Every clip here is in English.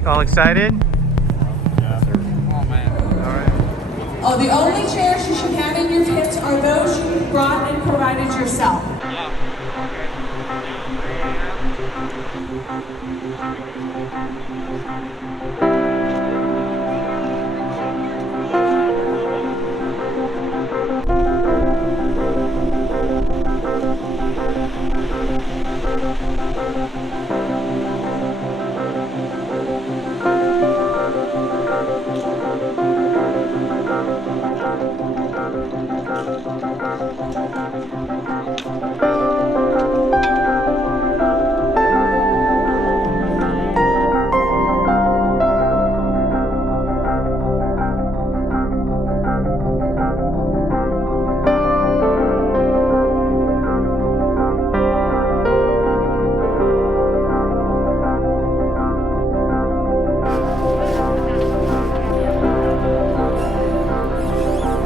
all excited? Yeah. Oh man. Oh, the only chairs you should have in your pits are those you brought and provided yourself.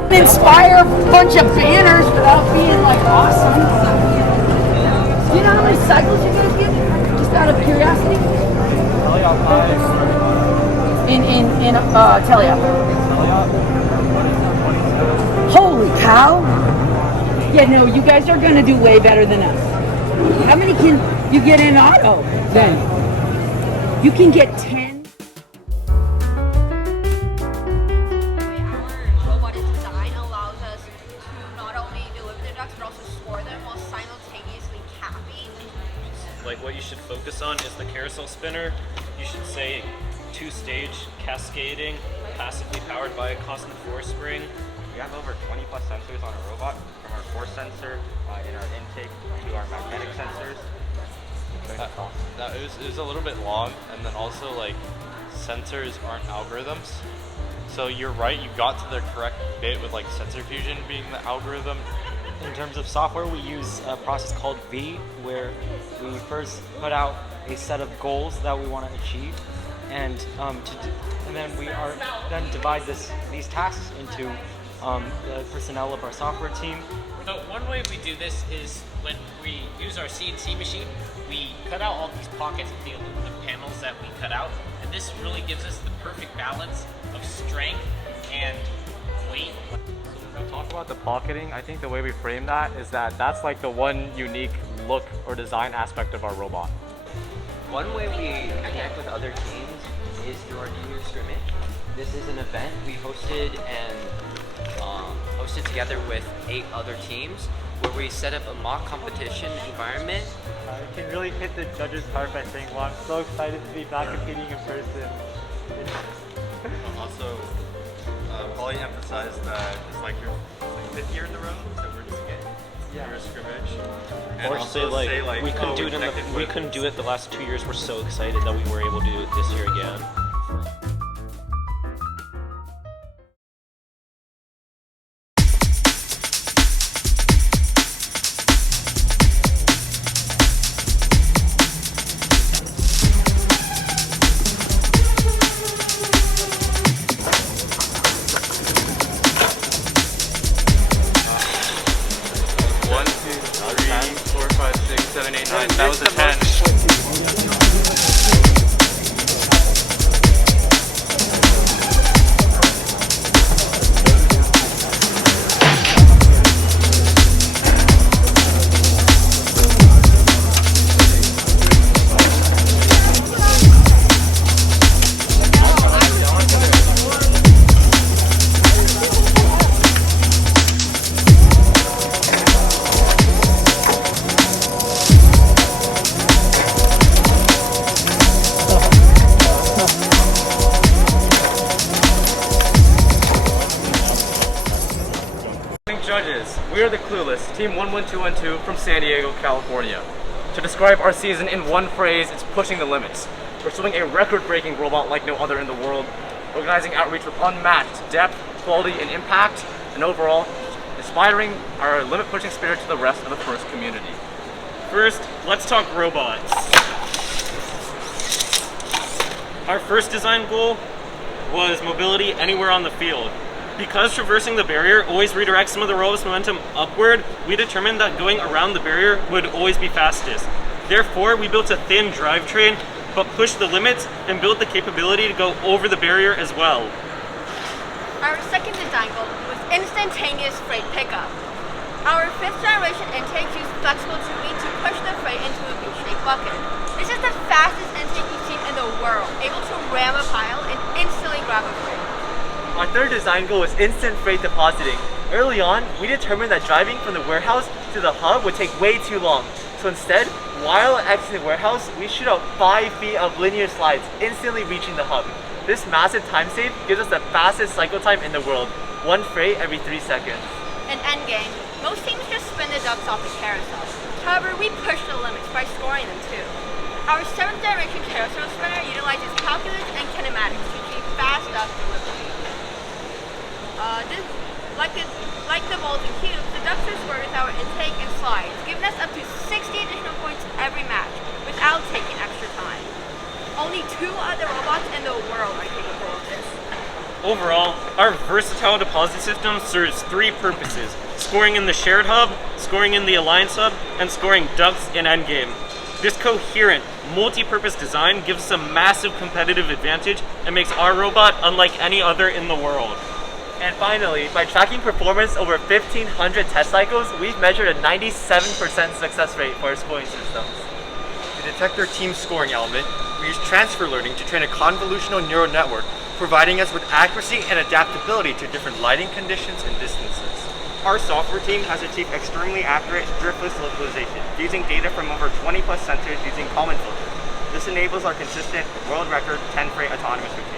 Inspire a bunch of banners without being like awesome. Do you know how many cycles you guys get? Just out of curiosity. Teliop High In Teliop. Teliop? What is it? 27? Holy cow! Yeah, no, you guys are gonna do way better than us. How many can you get in auto then? You can get 10. Like what you should focus on is the carousel spinner. You should say 2-stage cascading, passively powered by a constant force spring. We have over 20 plus sensors on a robot, from our force sensor in our intake to our magnetic sensors. It was a little bit long, and then also like sensors aren't algorithms. So you're right, you got to the correct bit with like sensor fusion being the algorithm. In terms of software, we use a process called V, where we first put out a set of goals that we want to achieve, and then we divide these tasks into the personnel of our software team. So one way we do this is when we use our CNC machine, we cut out all these pockets of the aluminum panels that we cut out, and this really gives us the perfect balance of strength and weight. Talk about the pocketing. I think the way we frame that is that that's like the one unique look or design aspect of our robot. One way we connect with other teams is through our junior scrimmage. This is an event we hosted together with 8 other teams, where we set up a mock competition environment. It can really hit the judges' heart by saying, well, I'm so excited to be back competing in person. Also, Polly emphasized that it's like your 5th year in a row that we're just getting your scrimmage. And Or say like we couldn't do it the last 2 years. We're so excited that we were able to do it this year again. That was a 10. Judges, we are the Clueless, Team 11212 from San Diego, California. To describe our season in one phrase, it's pushing the limits. Pursuing a record-breaking robot like no other in the world, organizing outreach with unmatched depth, quality, and impact, and overall, inspiring our limit-pushing spirit to the rest of the FIRST community. First, let's talk robots. Our first design goal was mobility anywhere on the field. Because traversing the barrier always redirects some of the robot's momentum upward, we determined that going around the barrier would always be fastest. Therefore, we built a thin drivetrain but push the limits and build the capability to go over the barrier as well. Our second design goal was instantaneous freight pickup. Our fifth generation intakes use flexible tubing to push the freight into a V-shaped bucket. This is the fastest intake team in the world, able to ram a pile and instantly grab a freight. Our third design goal was instant freight depositing. Early on, we determined that driving from the warehouse to the hub would take way too long. So instead, while exiting the warehouse, we shoot out 5 feet of linear slides, instantly reaching the hub. This massive time save gives us the fastest cycle time in the world, 1 freight every 3 seconds. In endgame, most teams just spin the ducks off the carousel. However, we push the limits by scoring them too. Our 7th generation carousel spinner utilizes calculus and kinematics to achieve fast duck delivery. Like the balls and cubes, the ducks are scored with our intake and slides, giving us up to 60 additional points every match without taking extra time. Only 2 other robots in the world are capable of this. Overall, our versatile deposit system serves 3 purposes: scoring in the shared hub, scoring in the alliance hub, and scoring ducks in endgame. This coherent, multi-purpose design gives us a massive competitive advantage and makes our robot unlike any other in the world. And finally, by tracking performance over 1,500 test cycles, we've measured a 97% success rate for our scoring systems. To detect our team's scoring element, we use transfer learning to train a convolutional neural network, providing us with accuracy and adaptability to different lighting conditions and distances. Our software team has achieved extremely accurate driftless localization, using data from over 20 plus sensors using Kalman filters. This enables our consistent world record 10 freight autonomous rotation.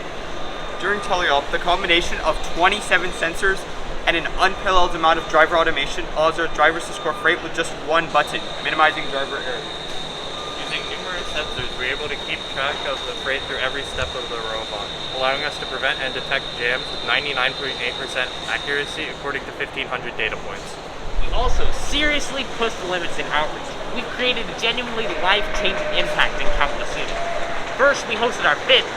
During teleop, the combination of 27 sensors and an unparalleled amount of driver automation allows our drivers to score freight with just 1 button, minimizing driver error. Using numerous sensors, we're able to keep track of the freight through every step of the robot, allowing us to prevent and detect jams with 99.8% accuracy according to 1,500 data points. We also seriously push the limits in outreach. We've created a genuinely life-changing impact in countless students. First, we hosted our 5th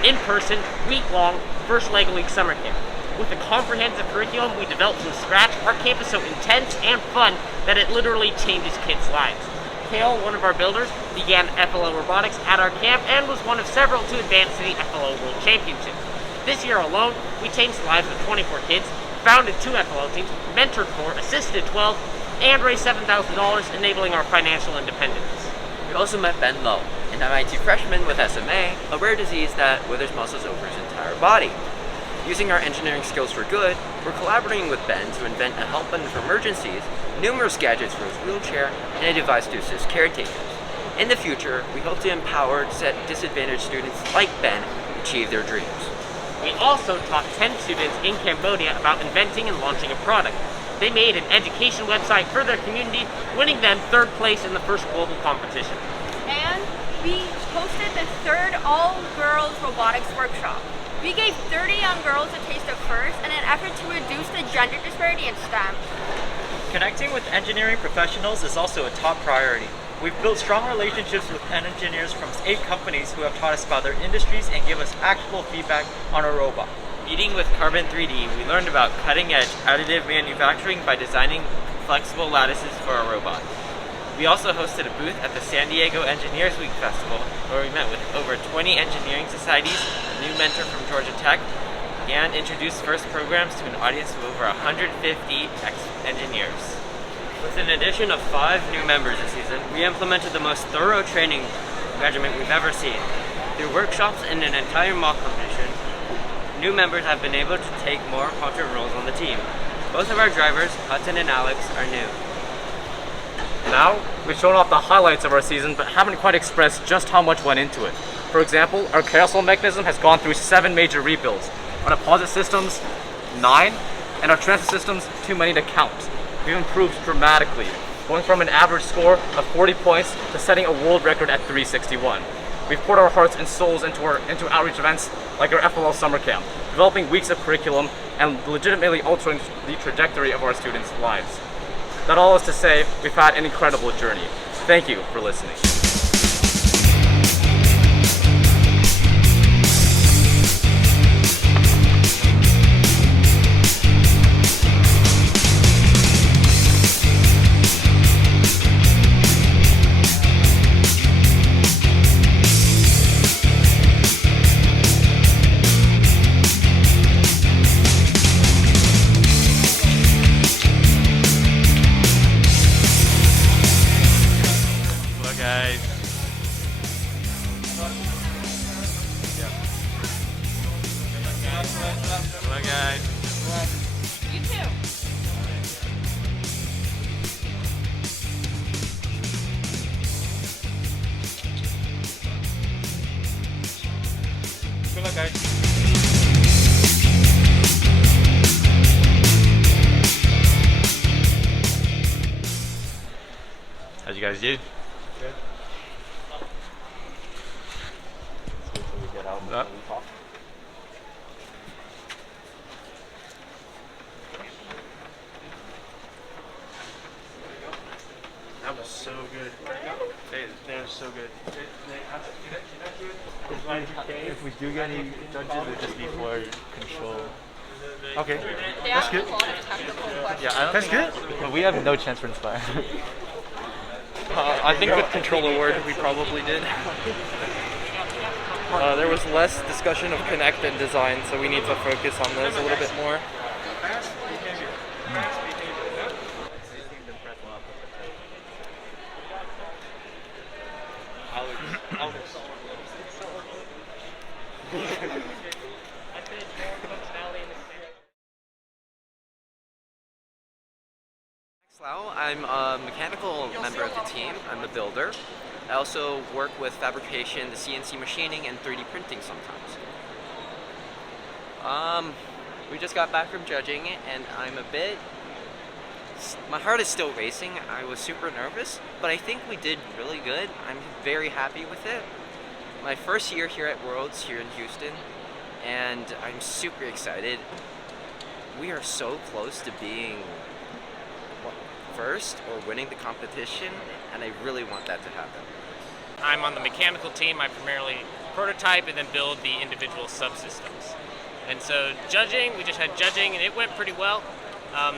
in-person, week-long First LEGO League summer camp. With a comprehensive curriculum we developed from scratch, our camp is so intense and fun that it literally changes kids' lives. Kale, one of our builders, began FLO robotics at our camp and was one of several to advance to the FLO World Championship. This year alone, we changed the lives of 24 kids, founded 2 FLO teams, mentored 4, assisted 12, and raised $7,000, enabling our financial independence. We also met Ben Lowe, an MIT freshman with SMA, a rare disease that withers muscles over his entire body. Using our engineering skills for good, we're collaborating with Ben to invent a help button for emergencies, numerous gadgets for his wheelchair, and a device to assist caretakers. In the future, we hope to empower disadvantaged students like Ben achieve their dreams. We also taught 10 students in Cambodia about inventing and launching a product. They made an education website for their community, winning them 3rd place in the first global competition. And we hosted the 3rd all-girls robotics workshop. We gave 30 young girls a taste of first in an effort to reduce the gender disparity in STEM. Connecting with engineering professionals is also a top priority. We've built strong relationships with engineers from 8 companies who have taught us about their industries and give us actual feedback on our robot. Meeting with Carbon 3D, we learned about cutting-edge additive manufacturing by designing flexible lattices for our robot. We also hosted a booth at the San Diego Engineers Week Festival, where we met with over 20 engineering societies, a new mentor from Georgia Tech, and introduced FIRST programs to an audience of over 150 engineers. With an addition of 5 new members this season, we implemented the most thorough training regimen we've ever seen. Through workshops and an entire mock competition, new members have been able to take more important roles on the team. Both of our drivers, Hudson and Alex, are new. Now, we've shown off the highlights of our season, but haven't quite expressed just how much went into it. For example, our carousel mechanism has gone through 7 major rebuilds. Our deposit systems, 9, and our transfer systems, too many to count. We've improved dramatically, going from an average score of 40 points to setting a world record at 361. We've poured our hearts and souls into outreach events like our FLL summer camp, developing weeks of curriculum and legitimately altering the trajectory of our students' lives. That all is to say, we've had an incredible journey. Thank you for listening. Okay. How'd you guys do? Good. Up. That was so good. That was so good. If we do get any judges, it would just be for control. Okay, They that's asked good. a lot of technical questions. Yeah, I don't That's think, good. but we have no chance for Inspire. I think with Control Award, we probably did. There was less discussion of Connect and Design, so we need to focus on those a little bit more. I'm a mechanical member of the team. I'm a builder. I also work with fabrication, the CNC machining, and 3D printing sometimes. We just got back from judging, and I'm a bit... My heart is still racing. I was super nervous, but I think we did really good. I'm very happy with it. My first year here at Worlds here in Houston, and I'm super excited. We are so close to being first or winning the competition, and I really want that to happen. I'm on the mechanical team. I primarily prototype and then build the individual subsystems. And so judging, we just had judging and it went pretty well.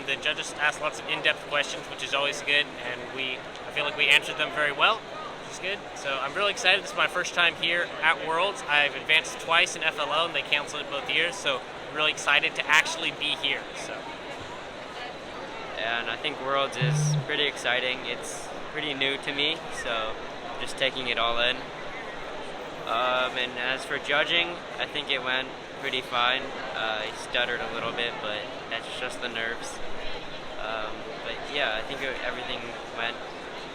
The judges asked lots of in-depth questions, which is always good, and I feel like we answered them very well, which is good. So I'm really excited. This is my first time here at Worlds. I've advanced twice in FLO and they canceled it both years, so I'm really excited to actually be here. So. And I think Worlds is pretty exciting. It's pretty new to me, so just taking it all in. And as for judging, I think it went pretty fine. I stuttered a little bit, but that's just the nerves. But yeah, I think everything went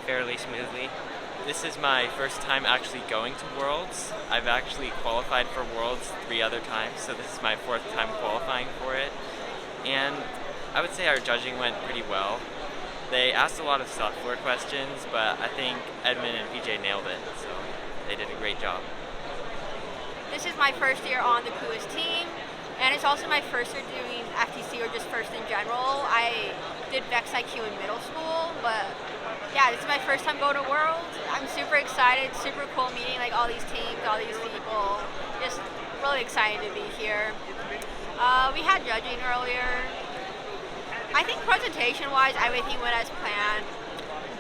fairly smoothly. This is my first time actually going to Worlds. I've actually qualified for Worlds 3 other times, so this is my 4th time qualifying for it. And I would say our judging went pretty well. They asked a lot of software questions, but I think Edmund and PJ nailed it, so they did a great job. This is my first year on the Clueless team, and it's also my first year doing FTC or just first in general. I did Vex IQ in middle school, but yeah, this is my first time going to Worlds. I'm super excited, super cool meeting like all these teams, all these people. Just really excited to be here. We had judging earlier. I think presentation-wise, everything went as planned.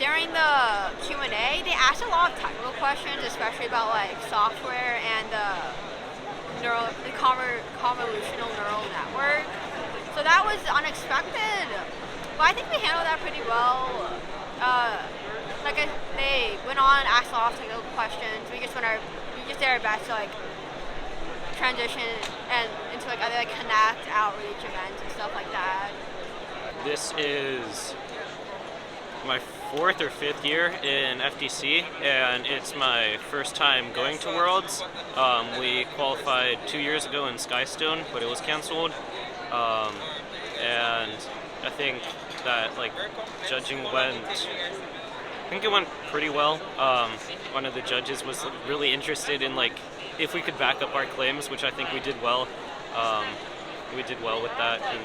During the Q&A, they asked a lot of technical questions, especially about like software and the convolutional neural network. So that was unexpected, but I think we handled that pretty well. They went on and asked a lot of technical questions. We just did our best to like transition and into like other like Connect outreach events and stuff like that. This is my 4th or 5th year in FTC, and it's my first time going to Worlds. We qualified 2 years ago in Skystone, but it was canceled. And I think that like judging it went pretty well. One of the judges was really interested in like if we could back up our claims, which I think we did well. We did well with that, and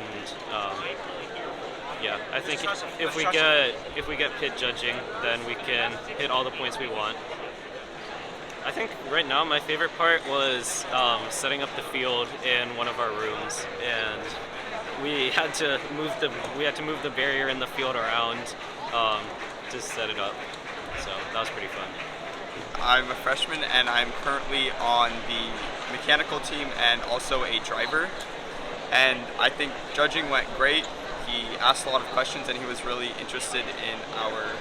yeah, I think if we get pit judging, then we can hit all the points we want. I think right now my favorite part was setting up the field in one of our rooms, and we had to move the barrier in the field around to set it up. So that was pretty fun. I'm a freshman and I'm currently on the mechanical team and also a driver. And I think judging went great. He asked a lot of questions and he was really interested in our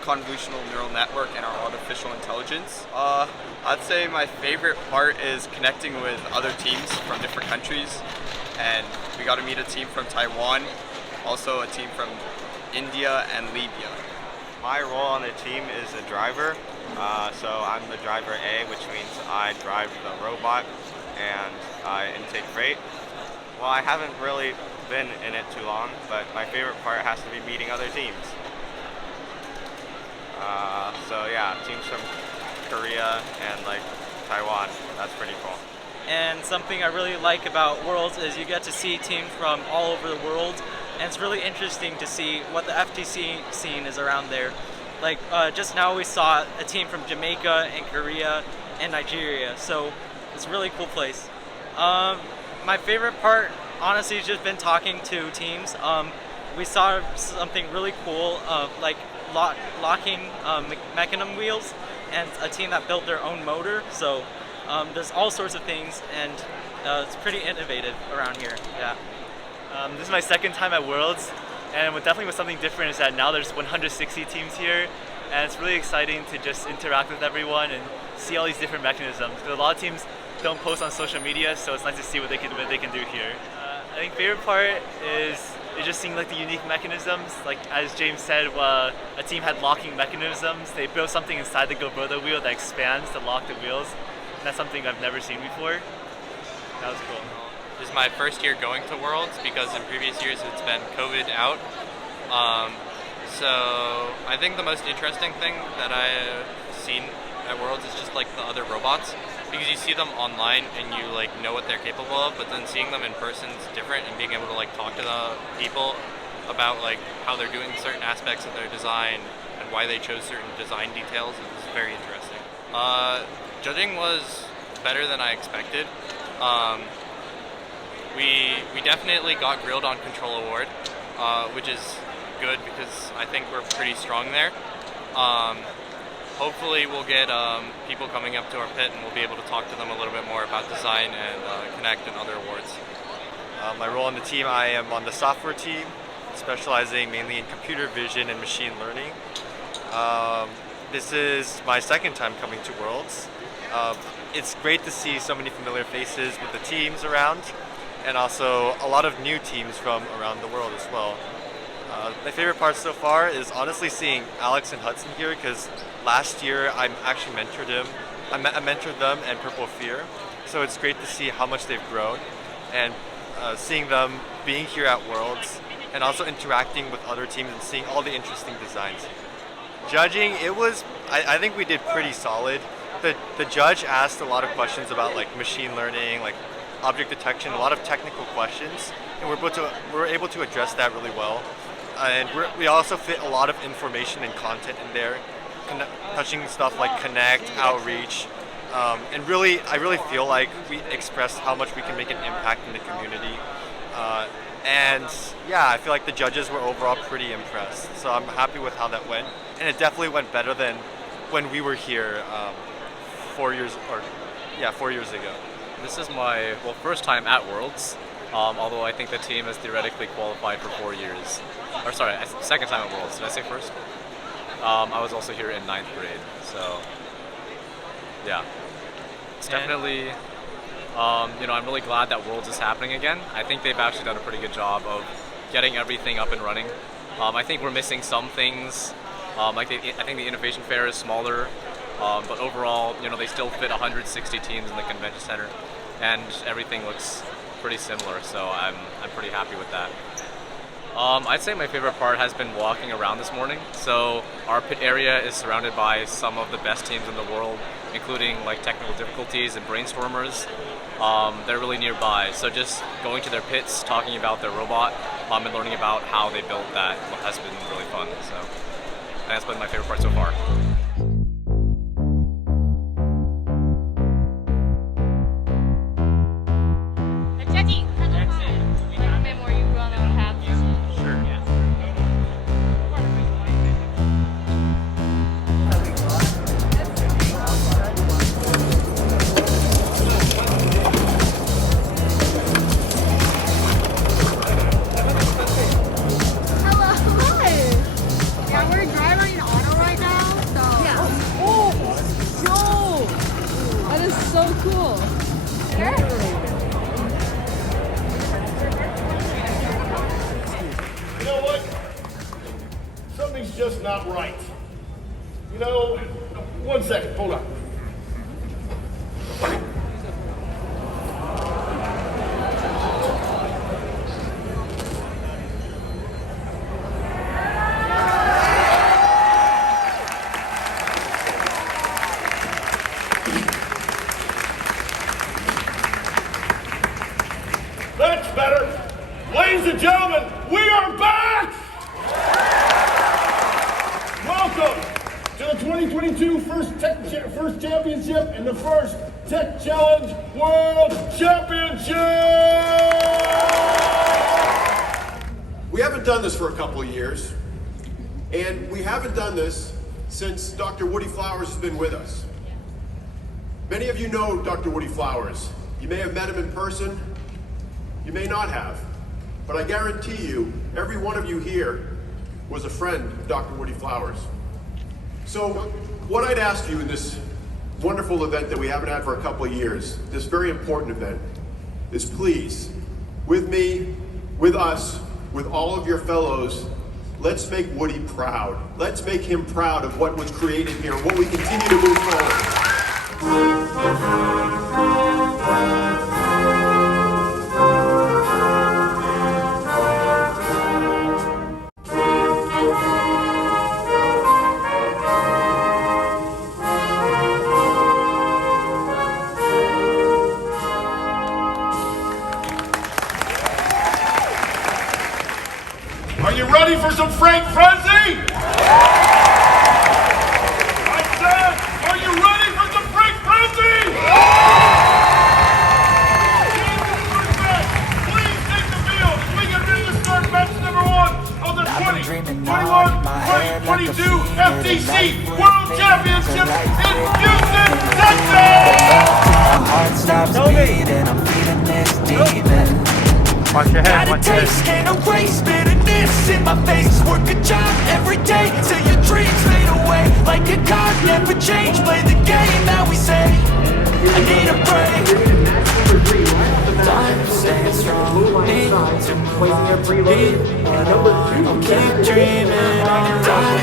convolutional neural network and our artificial intelligence. I'd say my favorite part is connecting with other teams from different countries. And we got to meet a team from Taiwan, also a team from India and Libya. My role on the team is a driver. So I'm the driver A, which means I drive the robot. and I intake freight. Well, I haven't really been in it too long, but my favorite part has to be meeting other teams. So yeah, teams from Korea and like Taiwan. That's pretty cool. And something I really like about Worlds is you get to see teams from all over the world, and it's really interesting to see what the FTC scene is around there. Like just now we saw a team from Jamaica and Korea and Nigeria, so it's a really cool place. My favorite part, honestly, has just been talking to teams. We saw something really cool, like locking mechanism wheels, and a team that built their own motor. So there's all sorts of things, and it's pretty innovative around here. Yeah. This is my second time at Worlds, and what definitely was something different is that now there's 160 teams here, and it's really exciting to just interact with everyone and see all these different mechanisms. Because a lot of teams don't post on social media, so it's nice to see what they can do here. I think favorite part is just seeing like the unique mechanisms. Like as James said, a team had locking mechanisms. They built something inside the Gobodo wheel that expands to lock the wheels. And that's something I've never seen before. That was cool. This is my first year going to Worlds because in previous years it's been COVID out. So I think the most interesting thing that I've seen at Worlds is just like the other robots, because you see them online and you like know what they're capable of, but then seeing them in person is different, and being able to like talk to the people about like how they're doing certain aspects of their design and why they chose certain design details is very interesting. Judging was better than I expected. We definitely got grilled on Control Award, which is good because I think we're pretty strong there. Hopefully we'll get people coming up to our pit and we'll be able to talk to them a little bit more about design and Connect and other awards. My role on the team, I am on the software team, specializing mainly in computer vision and machine learning. This is my second time coming to Worlds. It's great to see so many familiar faces with the teams around, and also a lot of new teams from around the world as well. My favorite part so far is honestly seeing Alex and Hudson here, because last year I actually mentored him. I mentored them and Purple Fear, so it's great to see how much they've grown, and seeing them being here at Worlds and also interacting with other teams and seeing all the interesting designs. Judging, I think we did pretty solid. The judge asked a lot of questions about like machine learning, like object detection, a lot of technical questions, and we're able to address that really well. And we also fit a lot of information and content in there, touching stuff like Connect, Outreach, and I really feel like we expressed how much we can make an impact in the community. And yeah, I feel like the judges were overall pretty impressed. So I'm happy with how that went, and it definitely went better than when we were here 4 years ago. This is my first time at Worlds, although I think the team is theoretically qualified for 4 years. Or sorry, second time at Worlds. Did I say first? I was also here in 9th grade, so yeah. It's definitely, I'm really glad that Worlds is happening again. I think they've actually done a pretty good job of getting everything up and running. I think we're missing some things. I think the Innovation Fair is smaller, but overall, they still fit 160 teams in the convention center, and everything looks pretty similar. So I'm pretty happy with that. I'd say my favorite part has been walking around this morning. So our pit area is surrounded by some of the best teams in the world, including like Technical Difficulties and Brainstormers. They're really nearby. So just going to their pits, talking about their robot, and learning about how they built that has been really fun. So that's been my favorite part so far. Just not right. One second, hold on. Ladies and gentlemen, we are back! Welcome to the 2022 first championship and the first Tech Challenge World Championship! We haven't done this for a couple of years, and we haven't done this since Dr. Woody Flowers has been with us. Many of you know Dr. Woody Flowers. You may have met him in person, you may not have, but I guarantee you, every one of you here was a friend of Dr. Woody Flowers. So what I'd ask you in this wonderful event that we haven't had for a couple of years, this very important event, is please, with me, with us, with all of your fellows, let's make Woody proud. Let's make him proud of what was created here, what we continue to move forward. Are you ready for some Frank Frenzy? I said, are you ready for some Frank Frenzy? Please take the field as we get ready to start match number 1 of the 2021 2022 FTC World Championship in Houston, Texas! Tell me. Watch your head, watch your head. In my face, work a job every day till your dreams fade away. Like a card, never change. Play the game that we say. I need a break. Match number 3, right off the bat, technical difficulties on the blue line side, placing their preloaded. And number 2, Chad is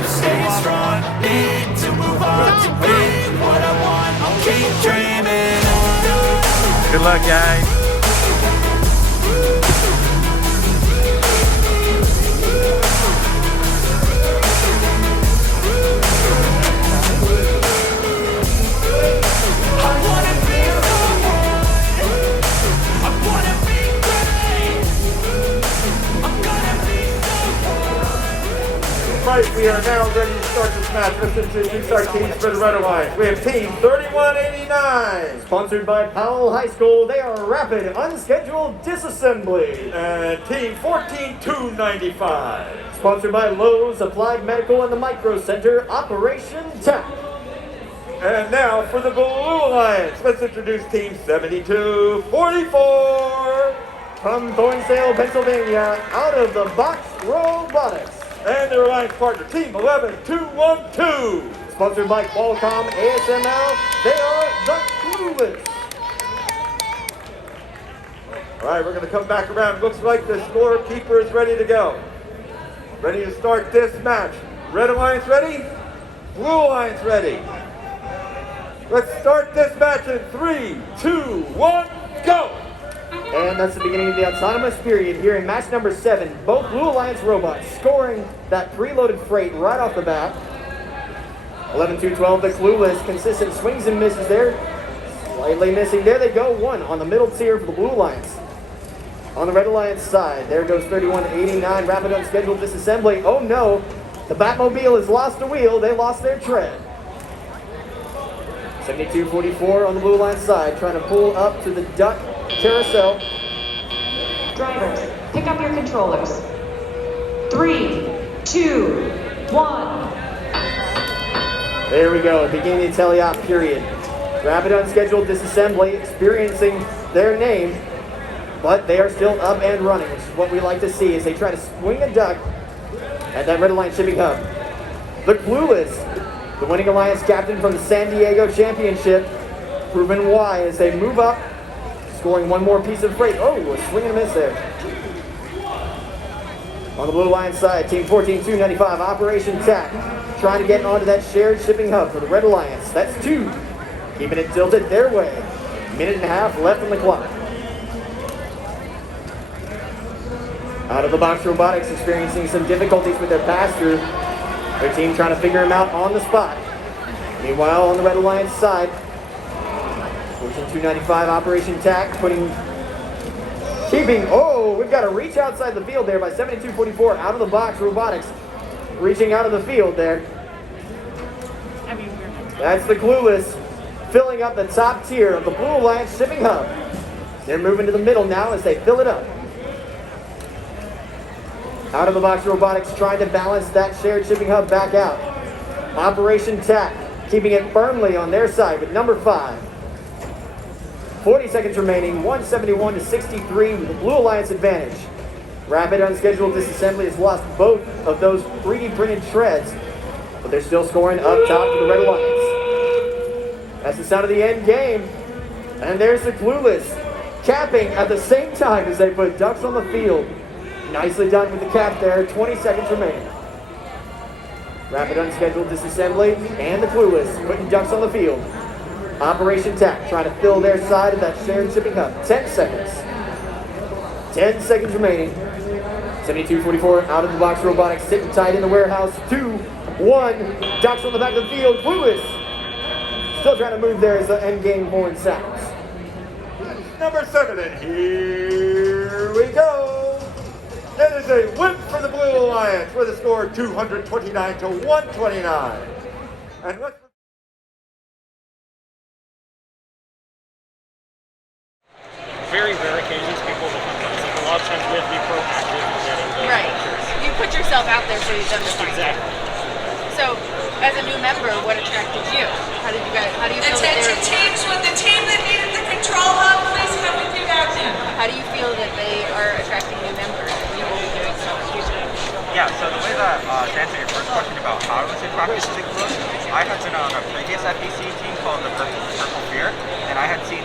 Stay strong, need to move on to be what I want. I'll keep dreaming. Good luck, guys. Right, we are now ready to start this match. Let's introduce our teams for the Red Alliance. We have Team 3189, sponsored by Powell High School. They are Rapid Unscheduled Disassembly. And Team 14295, sponsored by Lowe's Applied Medical and the Micro Center, Operation TAP. And now for the Blue Alliance, let's introduce Team 7244 from Thornsdale, Pennsylvania, out of the Box Robotics. And their alliance partner, Team 11212, sponsored by Qualcomm ASML. They are the Clueless. All right, we're going to come back around. Looks like the scorekeeper is ready to go. Ready to start this match. Red Alliance ready? Blue Alliance ready. Let's start this match in 3, 2, 1, go! And that's the beginning of the autonomous period here in match number 7. Both Blue Alliance robots scoring that preloaded freight right off the bat. 11-2-12, the Clueless, consistent swings and misses there. Slightly missing. There they go, 1 on the middle tier for the Blue Alliance. On the Red Alliance side, there goes 3189, Rapid Unscheduled Disassembly. Oh no, the Batmobile has lost a wheel. They lost their tread. 7244 on the Blue Alliance side, trying to pull up to the duck carousel. Drivers, pick up your controllers. 3, 2, 1. There we go, beginning the teleop period. Rapid Unscheduled Disassembly experiencing their name, but they are still up and running, which is what we like to see as they try to swing a duck at that Red Alliance shipping hub. The Clueless, the winning alliance captain from the San Diego Championship, proven why as they move up, scoring one more piece of freight. Oh, a swing and a miss there. On the Blue Alliance side, Team 14295, Operation TAP, trying to get onto that shared shipping hub for the Red Alliance. That's 2, keeping it tilted their way. 1.5 minutes left on the clock. Out of the box, Robotics experiencing some difficulties with their pass-through. Their team trying to figure him out on the spot. Meanwhile, on the Red Alliance side, 14295 Operation TAC keeping, oh, we've got a reach outside the field there by 7244 out of the box robotics. Reaching out of the field there. That's the Clueless filling up the top tier of the Blue Alliance shipping hub. They're moving to the middle now as they fill it up. Out of the box robotics trying to balance that shared shipping hub back out. Operation TAC keeping it firmly on their side with number 5. 40 seconds remaining, 171 to 63 with the Blue Alliance advantage. Rapid unscheduled disassembly has lost both of those 3D printed shreds, but they're still scoring up top for the Red Alliance. That's the sound of the end game. And there's the Clueless capping at the same time as they put ducks on the field. Nicely done with the cap there, 20 seconds remaining. Rapid unscheduled disassembly and the Clueless putting ducks on the field. Operation TAC trying to fill their side of that shared shipping hub. 10 seconds. 10 seconds remaining. 7244 out of the box robotics sitting tight in the warehouse. 2, 1. Ducks on the back of the field. Clueless still trying to move there as the end game horn sounds. Number 7, and here we go. It is a win for the Blue Alliance with a score 229 to 129. And let's very rare occasions people will come to us. Like a lot of times we have to be proactive in getting the Right. pictures. You put yourself out there so you don't find it. Exactly. So, as a new member, what attracted you? How do you feel that Attention teams with the team that needed the control hub, please come with you guys in. How do you feel that they are attracting new members and you will be doing so in the future? Yeah, so the way that, to answer your first question about how I was attracted to the group, I had been on a previous FTC team called the Purple Fear, and I had seen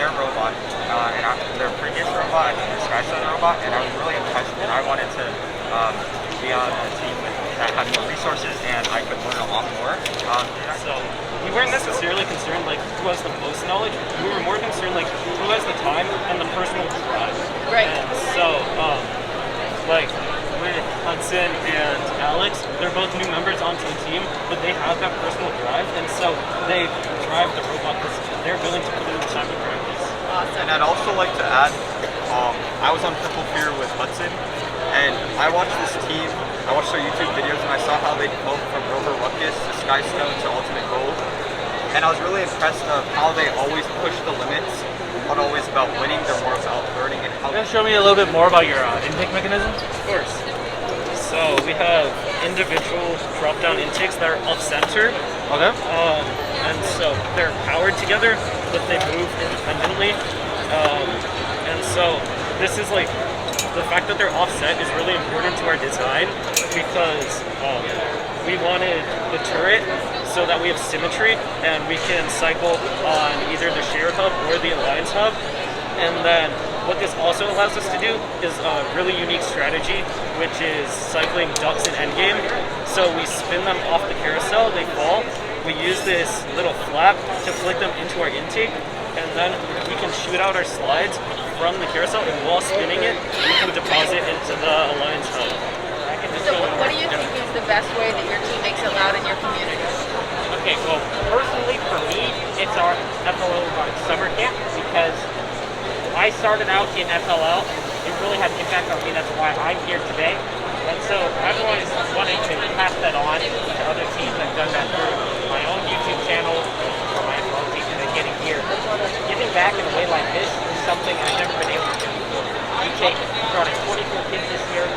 their robot, and their previous robot, I think the Skystone robot, and I was really impressed, and I wanted to be on a team that had more resources, and I could learn a lot more. So we weren't necessarily concerned like who has the most knowledge. We were more concerned like who has the time and the personal drive. Right. And so like with Hudson and Alex, they're both new members onto the team, but they have that personal drive, and so they drive the robot because they're willing to put in the time to practice. Awesome. And I'd also like to add, I was on Purple Fear with Hudson, and I watched this team, I watched their YouTube videos, and I saw how they developed from Rover Ruckus to Skystone to Ultimate Gold, and I was really impressed of how they always push the limits, not always about winning, they're more about learning and how. Can you show me a little bit more about your intake mechanism? Of course. So we have individual drop-down intakes that are off-center. Okay. And so they're powered together, but they move independently. And so this is like, the fact that they're offset is really important to our design because we wanted the turret so that we have symmetry and we can cycle on either the shared hub or the alliance hub. And then what this also allows us to do is a really unique strategy, which is cycling ducks in endgame. So we spin them off the carousel, they fall. We use this little flap to flick them into our intake, and then we can shoot out our slides from the carousel, and while spinning it, we can deposit into the alliance hub. So what do you think is the best way that your team makes it loud in your community? Okay, well, personally for me, it's our FLL Robotics Summer Camp because I started out in FLL and it really had an impact on me. That's why I'm here today. And so I've always wanted to pass that on to other teams. I've done that through my own YouTube channel or my FLL team and then getting here. Giving back in a way like this is something I've never been able to do before. We brought in 44 kids this year.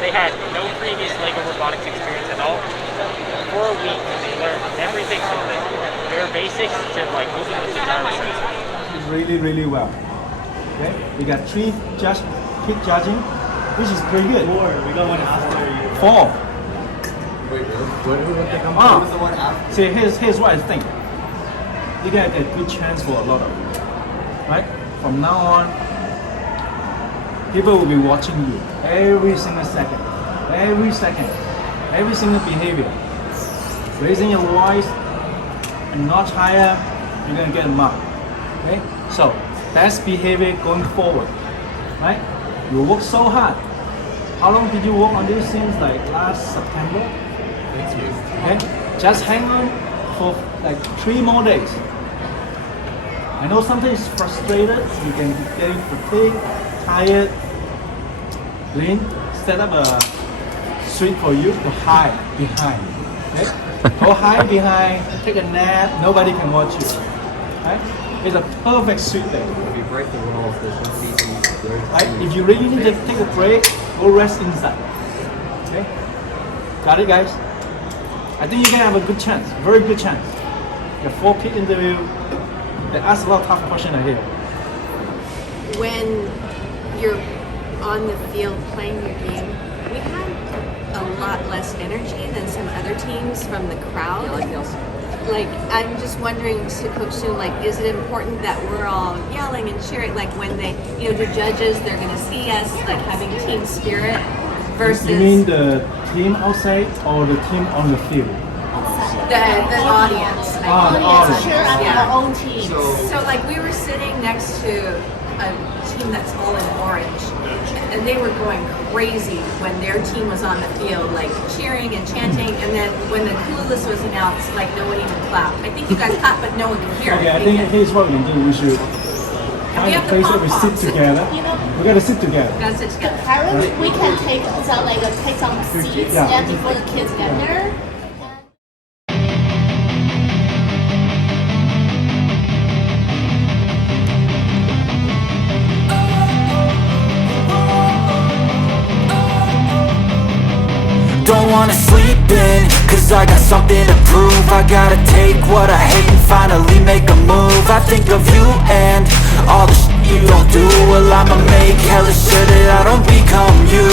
They had no previous LEGO robotics experience at all. For a week, they learned everything from the bare basics to like moving with the gyro sensor. Really well. Okay, we got 3 kid judging, which is pretty good. 4. We don't even ask for 4. See, here's what I think. You get a good chance for a lot of you, right? From now on, people will be watching you every single second, every single behavior. Raising your voice a notch higher, you're gonna get a mark. Okay, so best behavior going forward, right? You work so hard. How long did you work on these things? Like last September? Okay, just hang on for like 3 more days. I know sometimes it's frustrated, you can be getting fatigued, tired, Lin set up a suite for you to hide behind. Okay? Go hide behind, take a nap, nobody can watch you. Right? It's a perfect suite there. If we break the rules, there's no PC. Right? If you really need to take a break, go rest inside. Okay? Got it, guys? I think you can have a good chance, very good chance. You have 4 peak interview. They ask a lot of tough questions here. When you're on the field playing your game, we have a lot less energy than some other teams from the crowd. Like, I'm just wondering, to Coach Sue, like, is it important that we're all yelling and cheering? Like, when they, you know, the judges, they're going to see us, like, having team spirit versus... You mean the team outside or the team on the field? The audience. The audience. Cheer on Yeah. our own team. So, like, we were sitting next to a team that's all in orange, and they were going crazy when their team was on the field, like cheering and chanting, and then when the Clueless was announced, like no one even clapped. I think you guys clapped, but no one could hear Okay, it. I think here's what we can do. We should find a place that we sit together. We gotta sit together. That's it. The parents, we can take some seats Yeah. and before the kids get there. Don't wanna sleep in, cause I got something to prove. I gotta take what I hate and finally make a move. I think of you and all the shit you don't do. Well, I'ma make hella sure that I don't become you.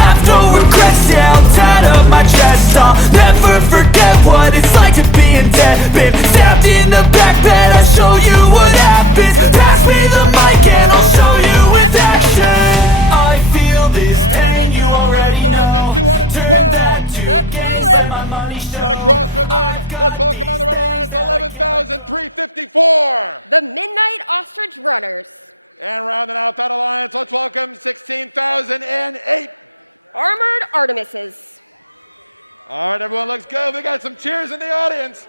Have no regrets, yeah, I'm tied up my chest. I'll never forget what it's like to be in debt. Been stabbed in the back bed, I'll show you what happens. Pass me the mic and I'll show you with action. I feel this pain, you already know. 212. The Clueless. And across from them, let's welcome on the Red Alliance 11,354. The Midnight Ostrich Runners. And rounding out that alliance, let's welcome 16,008. Armored Artemises. All right, everyone looks good. We got some cheers in the audience.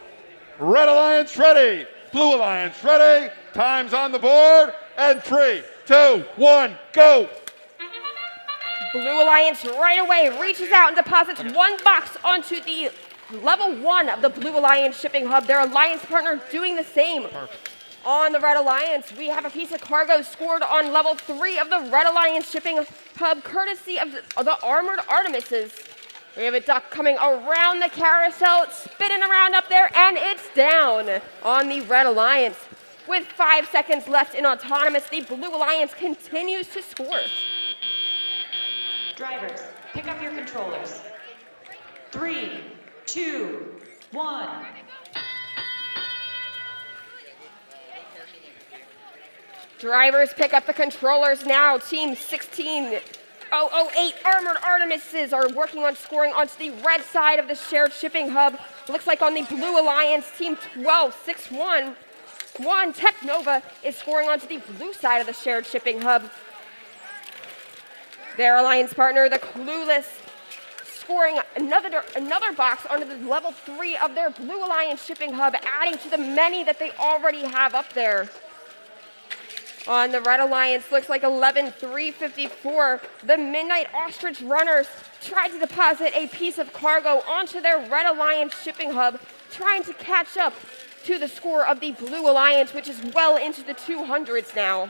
Red Alliance ready. Blue Alliance ready. Time's on the board. And 3, 2, 1, go. Blue Alliance right away reaches out and deposits 1 box onto the level 1 of the Blue Alliance shipping hub. Their alliance partner doing the same. Perfect. On the Red Alliance, we have a piece of cargo scored on level 3 of the Red Alliance shipping hub, courtesy of the Armored Artemises. We have a duck coming around the carousel, it's spinning around up there, and it's down on the Red Alliance. With 5 seconds left in Autonomous, the Blue Alliance continues to score. Drivers, pick up your controllers. 3, 2, 1. Drivers pick up the controllers now. Team 16008 Armored Artemises are working on scoring onto the red side of the shared shipping hub. Looks like on the Blue Alliance, Team 12611 Tech Nova is scoring onto the blue side of the shared shipping hub. Their alliance partner, the Clueless, scoring another box onto the level 3 of their Blue Alliance shipping hub, adding to the many that they already have up there. On the Red Alliance, looks like 11,354. The Midnight Ostrich Runners tried to deposit a piece of cargo onto their Red Alliance shipping hub, trying to catch up to the score of the Blue Alliance, which is well into the 200s now.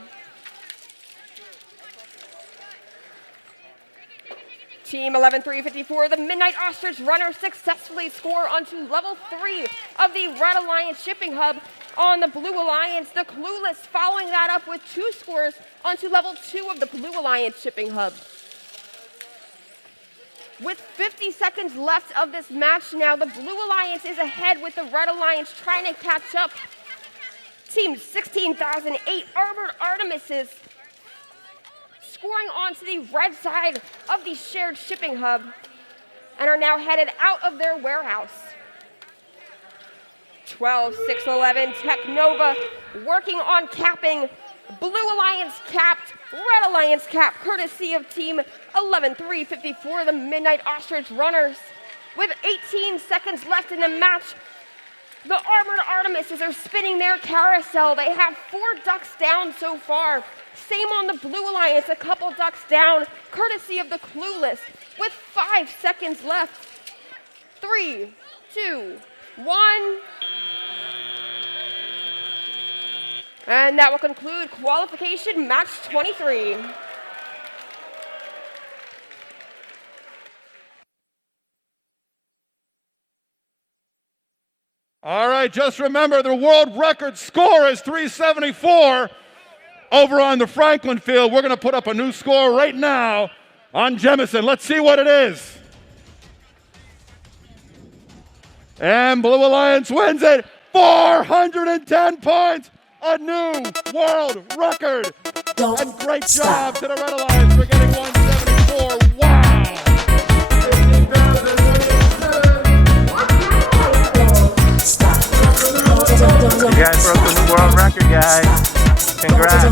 Team 11354, the Midnight Ostrich Runners successfully score onto level 3 of the Red Alliance shipping hub. On the Blue Alliance, the Clueless following that up with 2 scores onto level 2 of the Blue Alliance shipping hub. With 50 seconds left of this match now, the Blue Alliance is ahead with the Red Alliance trying to catch up. Team 16008 Armored Artemises scoring onto the red side of the shared shipping hub and are now headed out of their warehouse. 12611 Tech Nova working on capping. Blue Alliance capped, Red Alliance capped, courtesy of Team 11354, the Midnight Ostrich Runners. With 18 seconds left in the match, The Armored Artemises are spinning their carousel. They have 4 ducks down so far. Same on the Blue Alliance, a couple ducks down, courtesy of the Clueless, with 5 seconds left. 3, 2, 1. And that will conclude qualification match 23. All right, just remember the world record score is 374 over on the Franklin field. We're going to put up a new score right now on Jemison. Let's see what it is. And Blue Alliance wins it, 410 points, a new world record. And great job to the Red Alliance for getting 174. Wow! 18,000. You guys broke the new world record, guys. Congrats.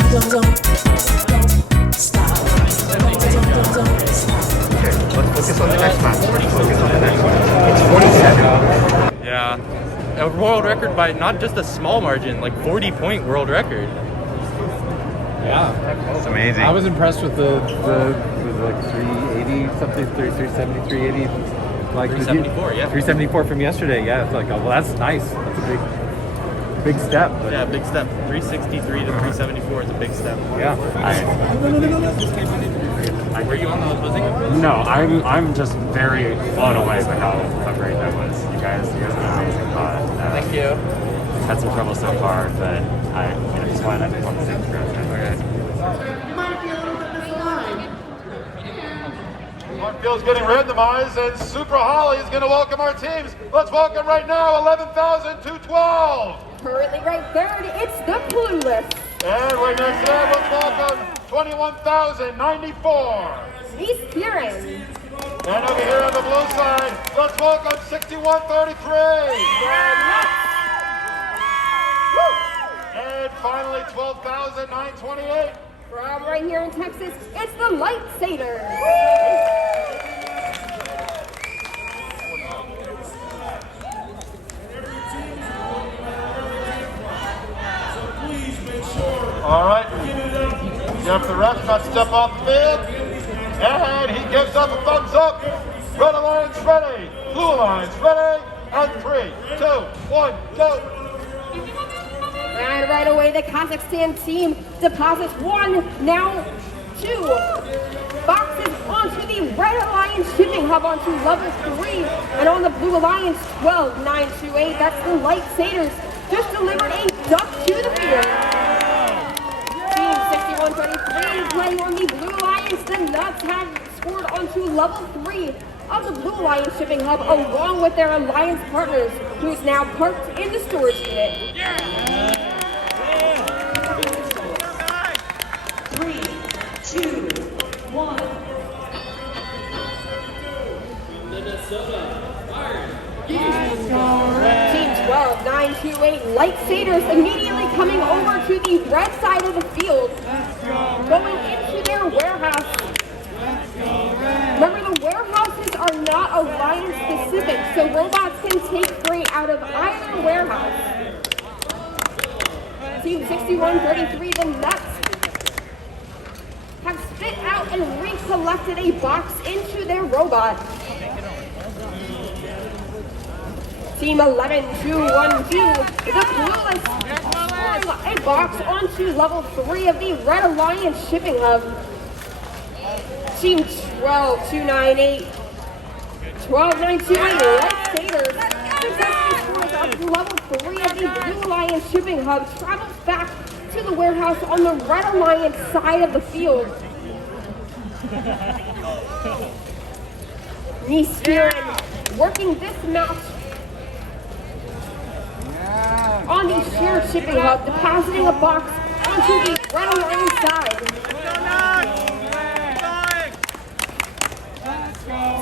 Yeah, a world record by not just a small margin, like 40-point world record. Yeah, it's amazing. I was impressed with the 380 something, 370, 380, like 374, yeah. 374 from yesterday. Yeah, it's like, oh, well, that's nice. That's a big step. Yeah, big step. 363 to 374 is a big step. Yeah. Were you on the opposing? No, I'm just very blown away by how great that was. You guys did an amazing pod. Thank you. Had some trouble so far, but I just wanted to say congrats. Our field's getting randomized, and Super Holly is going to welcome our teams. Let's welcome right now 11,212. Currently ranked 3rd, it's the Clueless. And right next to them, let's welcome 21,094. East Huron. And over here on the blue side, let's welcome 6133. And finally, 12,928. From right here in Texas, it's the Light Sailor. All right. Jeff the ref not step off the field. And he gives up a thumbs up. Red Alliance ready. Blue Alliance ready. And 3, 2, 1, go. And right away, the Kazakhstan team deposits 1, now 2 boxes onto the Red Alliance shipping hub onto level 3. And on the Blue Alliance, 12,928. That's the Light Sailors. Just delivered a duck to the field. Team 6133 playing on the Blue Alliance. The Nuts have scored onto level 3 of the Blue Alliance shipping hub along with their alliance partners, who's now parked in the storage unit. 3, 2, 1. Let's go Red. Team 12,928 Light Sailors immediately coming over to the red side of the field. Going into their warehouse. Remember, the warehouses are not alliance specific, so robots can take freight out of either warehouse. Team 6133, the Nuts, have spit out and recollected a box into their robot. Team 11212, the Clueless, pulling a box onto level 3 of the Red Alliance shipping hub. Team 12298, 12928, Light Sailors, successfully scores onto level 3 of the Blue Alliance shipping hub, travels back to the warehouse on the Red Alliance side of the field. Niskiren working this match on the shared shipping hub, depositing a box onto the Red Alliance side.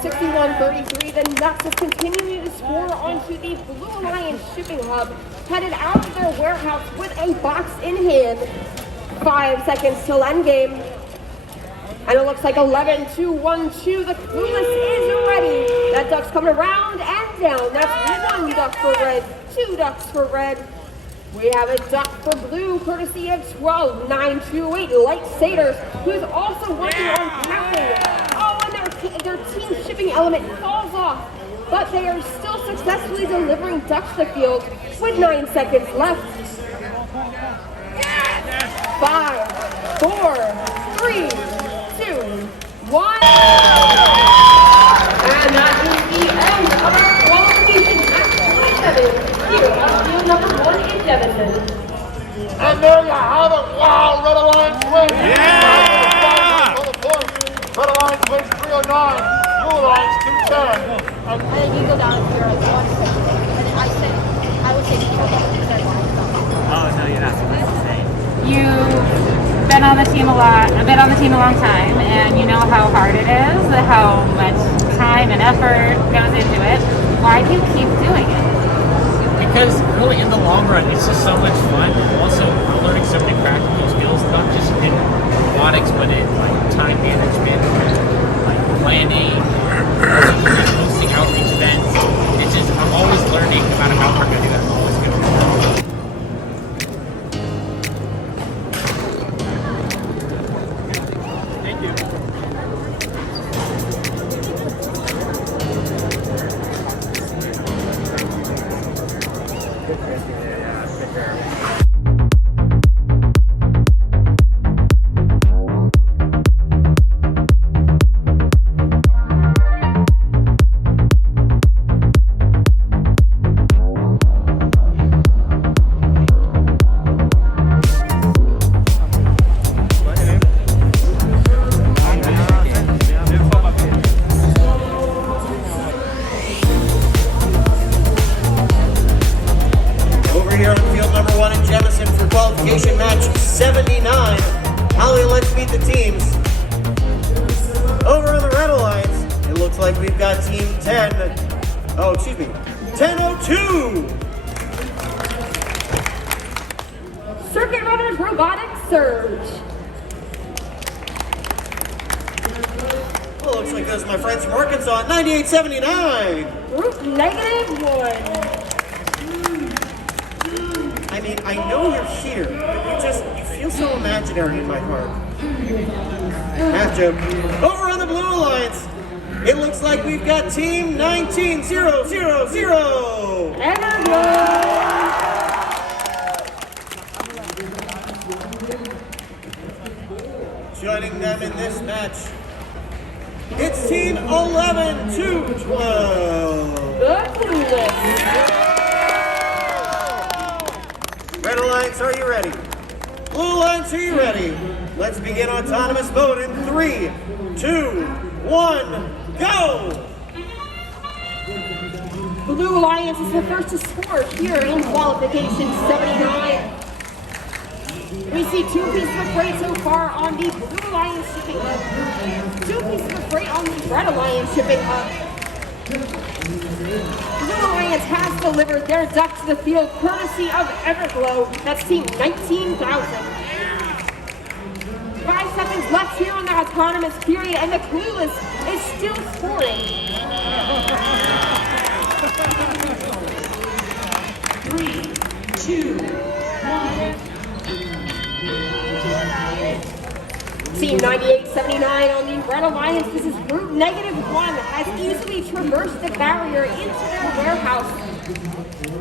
6133, the Nuts is continuing to score onto the Blue Alliance shipping hub, headed out of their warehouse with a box in hand. 5 seconds till endgame. And it looks like 11-2-1-2. The Clueless is ready. That duck's coming around and down. That's 1 duck for red, 2 ducks for red. We have a duck for blue, courtesy of 12928 Light Satyrs, who's also working on packing. Oh, and their team shipping element falls off, but they are still successfully delivering ducks to the field with 9 seconds left. 5, 4, 3, 2, 1. And that is the end of our qualification match 27 here on field number 1 in Denison. And there you have it. Wow, Red Alliance wins. For the point. Red Alliance wins 309. Blue Alliance 210. And you go down here as one quickly. And I said, I would say you know that because I lied about that. Oh, no, you're not supposed to say. You've been on the team a long time, and you know how hard it is, how much time and effort goes into it. Why do you keep doing it? Because really in the long run, it's just so much fun, and also I'm learning so many practical skills, not just in robotics, but in like time management, like planning, also just hosting outreach events. It's just, I'm always learning no matter how hard I do it, I'm always going to be learning. Qualification match 79. Holly, let's meet the teams. Over on the Red Alliance, it looks like we've got team 1002. Circuit Runners Robotic Surge. Well, looks like those are my friends from Arkansas at 9879. Group -1. I mean, I know you're here, but you feel so imaginary in my heart. Half joke. Over on the Blue Alliance, it looks like we've got team 19000. Joining them in this match, it's team 11212. The Clueless. Red Alliance, are you ready? Blue Alliance, are you ready? Let's begin autonomous mode in 3, 2, 1, go! Blue Alliance is the first to score here in qualification 79. We see 2 pieces of freight so far on the Blue Alliance shipping hub. 2 pieces of freight on the Red Alliance shipping hub. Blue Alliance has delivered their duck to the field courtesy of Everglow. That's team 19,000. 5 seconds left here on the autonomous period, and the Clueless is still scoring. 3, 2, 1. Team 9879 on the Red Alliance, this is Route -1, has easily traversed the barrier into their warehouse.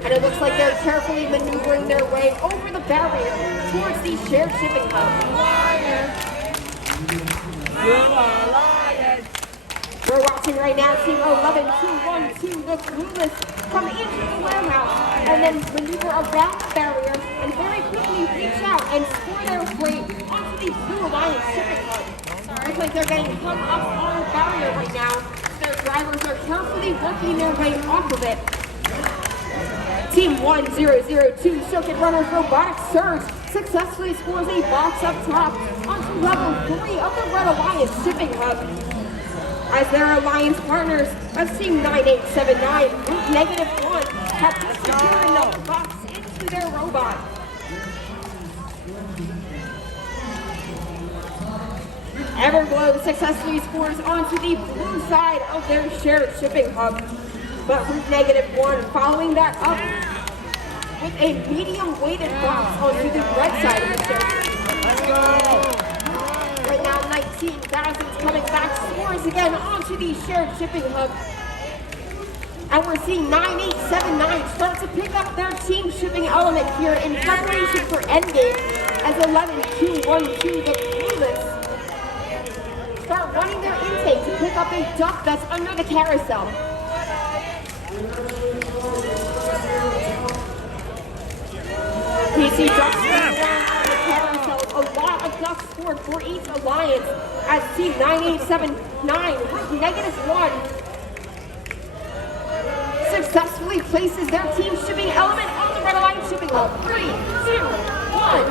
And it looks like they're carefully maneuvering their way over the barrier towards the shared shipping hub. We're watching right now Team 11212, the Clueless, come into the warehouse and then maneuver around the barrier and very quickly reach out and score their freight onto the Blue Alliance shipping hub. Looks like they're getting hung up on the barrier right now. Their drivers are carefully working their way off of it. Team 1002 Circuit Runners Robotic Surge successfully scores a box up top onto level 3 of the Red Alliance shipping hub. As their alliance partners of Team 9879, Group -1, have just secured enough box into their robot. Everglow successfully scores onto the blue side of their shared shipping hub. But Route -1, following that up, with a medium-weighted box onto the red side of the shared. Let's go! Right now, 19,000's coming back, scores again onto the shared shipping hub. And we're seeing 9879 start to pick up their team shipping element here in preparation for endgame as 11212, the Clueless, start running their intake to pick up a duck that's under the carousel. We see ducks moving around on the carousel. A lot of ducks scored for each alliance as team 9879 with -1 successfully places their team shipping element on the Red Alliance shipping hub. 3, 2, 1.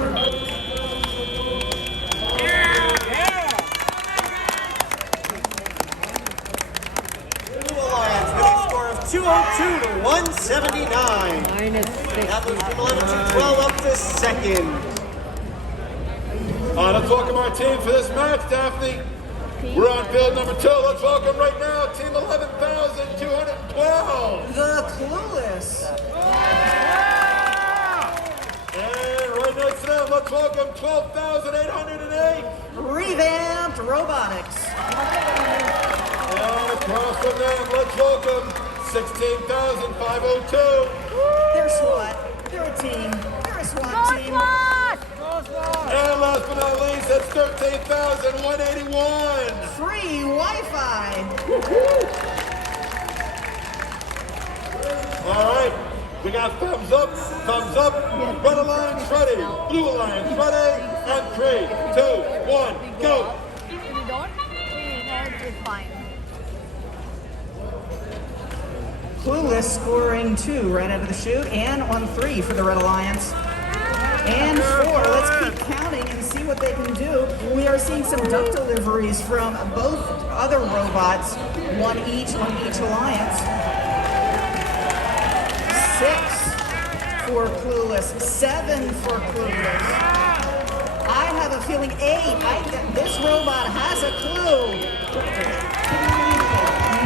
Blue Alliance with a score of 202 to 179. That moves from 11 to 12 up to second. Let's welcome our team for this match, Daphne. We're on field number 2. Let's welcome right now team 11,212. The Clueless. And right next to them, let's welcome 12,808. Revamped Robotics. And across from them, let's welcome 16,502. They're SWAT. They're a team. They're a SWAT team. And last but not least, that's 13,181. Free Wi-Fi. All right, we got thumbs up, Red Alliance ready, Blue Alliance ready, and 3, 2, 1, go. Clueless scoring 2 right out of the chute, and on 3 for the Red Alliance. And 4, let's keep counting and see what they can do. We are seeing some duck deliveries from both other robots, one each on each alliance. 6 for Clueless, 7 for Clueless. I have a feeling 8, this robot has a clue.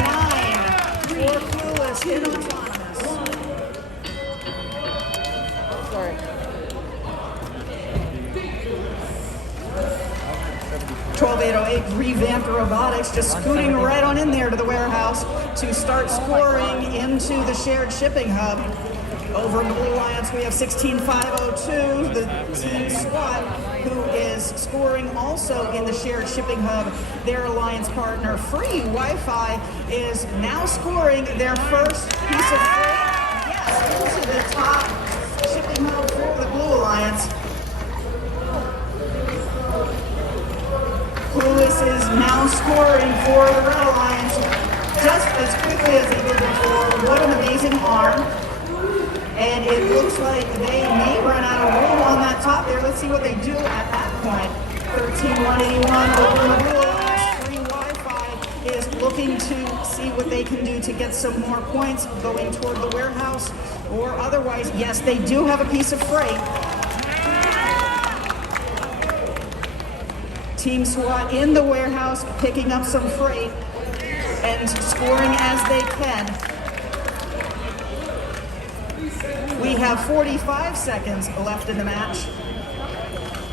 9 for Clueless, in autonomous. Sorry. 12808 revamped robotics, just scooting right on in there to the warehouse to start scoring into the shared shipping hub. Over in the Blue Alliance, we have 16502, the team SWAT, who is scoring also in the shared shipping hub. Their alliance partner, Free Wi-Fi, is now scoring their first piece of freight. Yes, into the top shipping hub for the Blue Alliance. Clueless is now scoring for the Red Alliance just as quickly as they did before. What an amazing arm. And it looks like they may run out of room on that top there. Let's see what they do at that point. 13,181 over the Blue Alliance. Free Wi-Fi is looking to see what they can do to get some more points going toward the warehouse. Or otherwise, yes, they do have a piece of freight. Team SWAT in the warehouse, picking up some freight and scoring as they can. We have 45 seconds left in the match.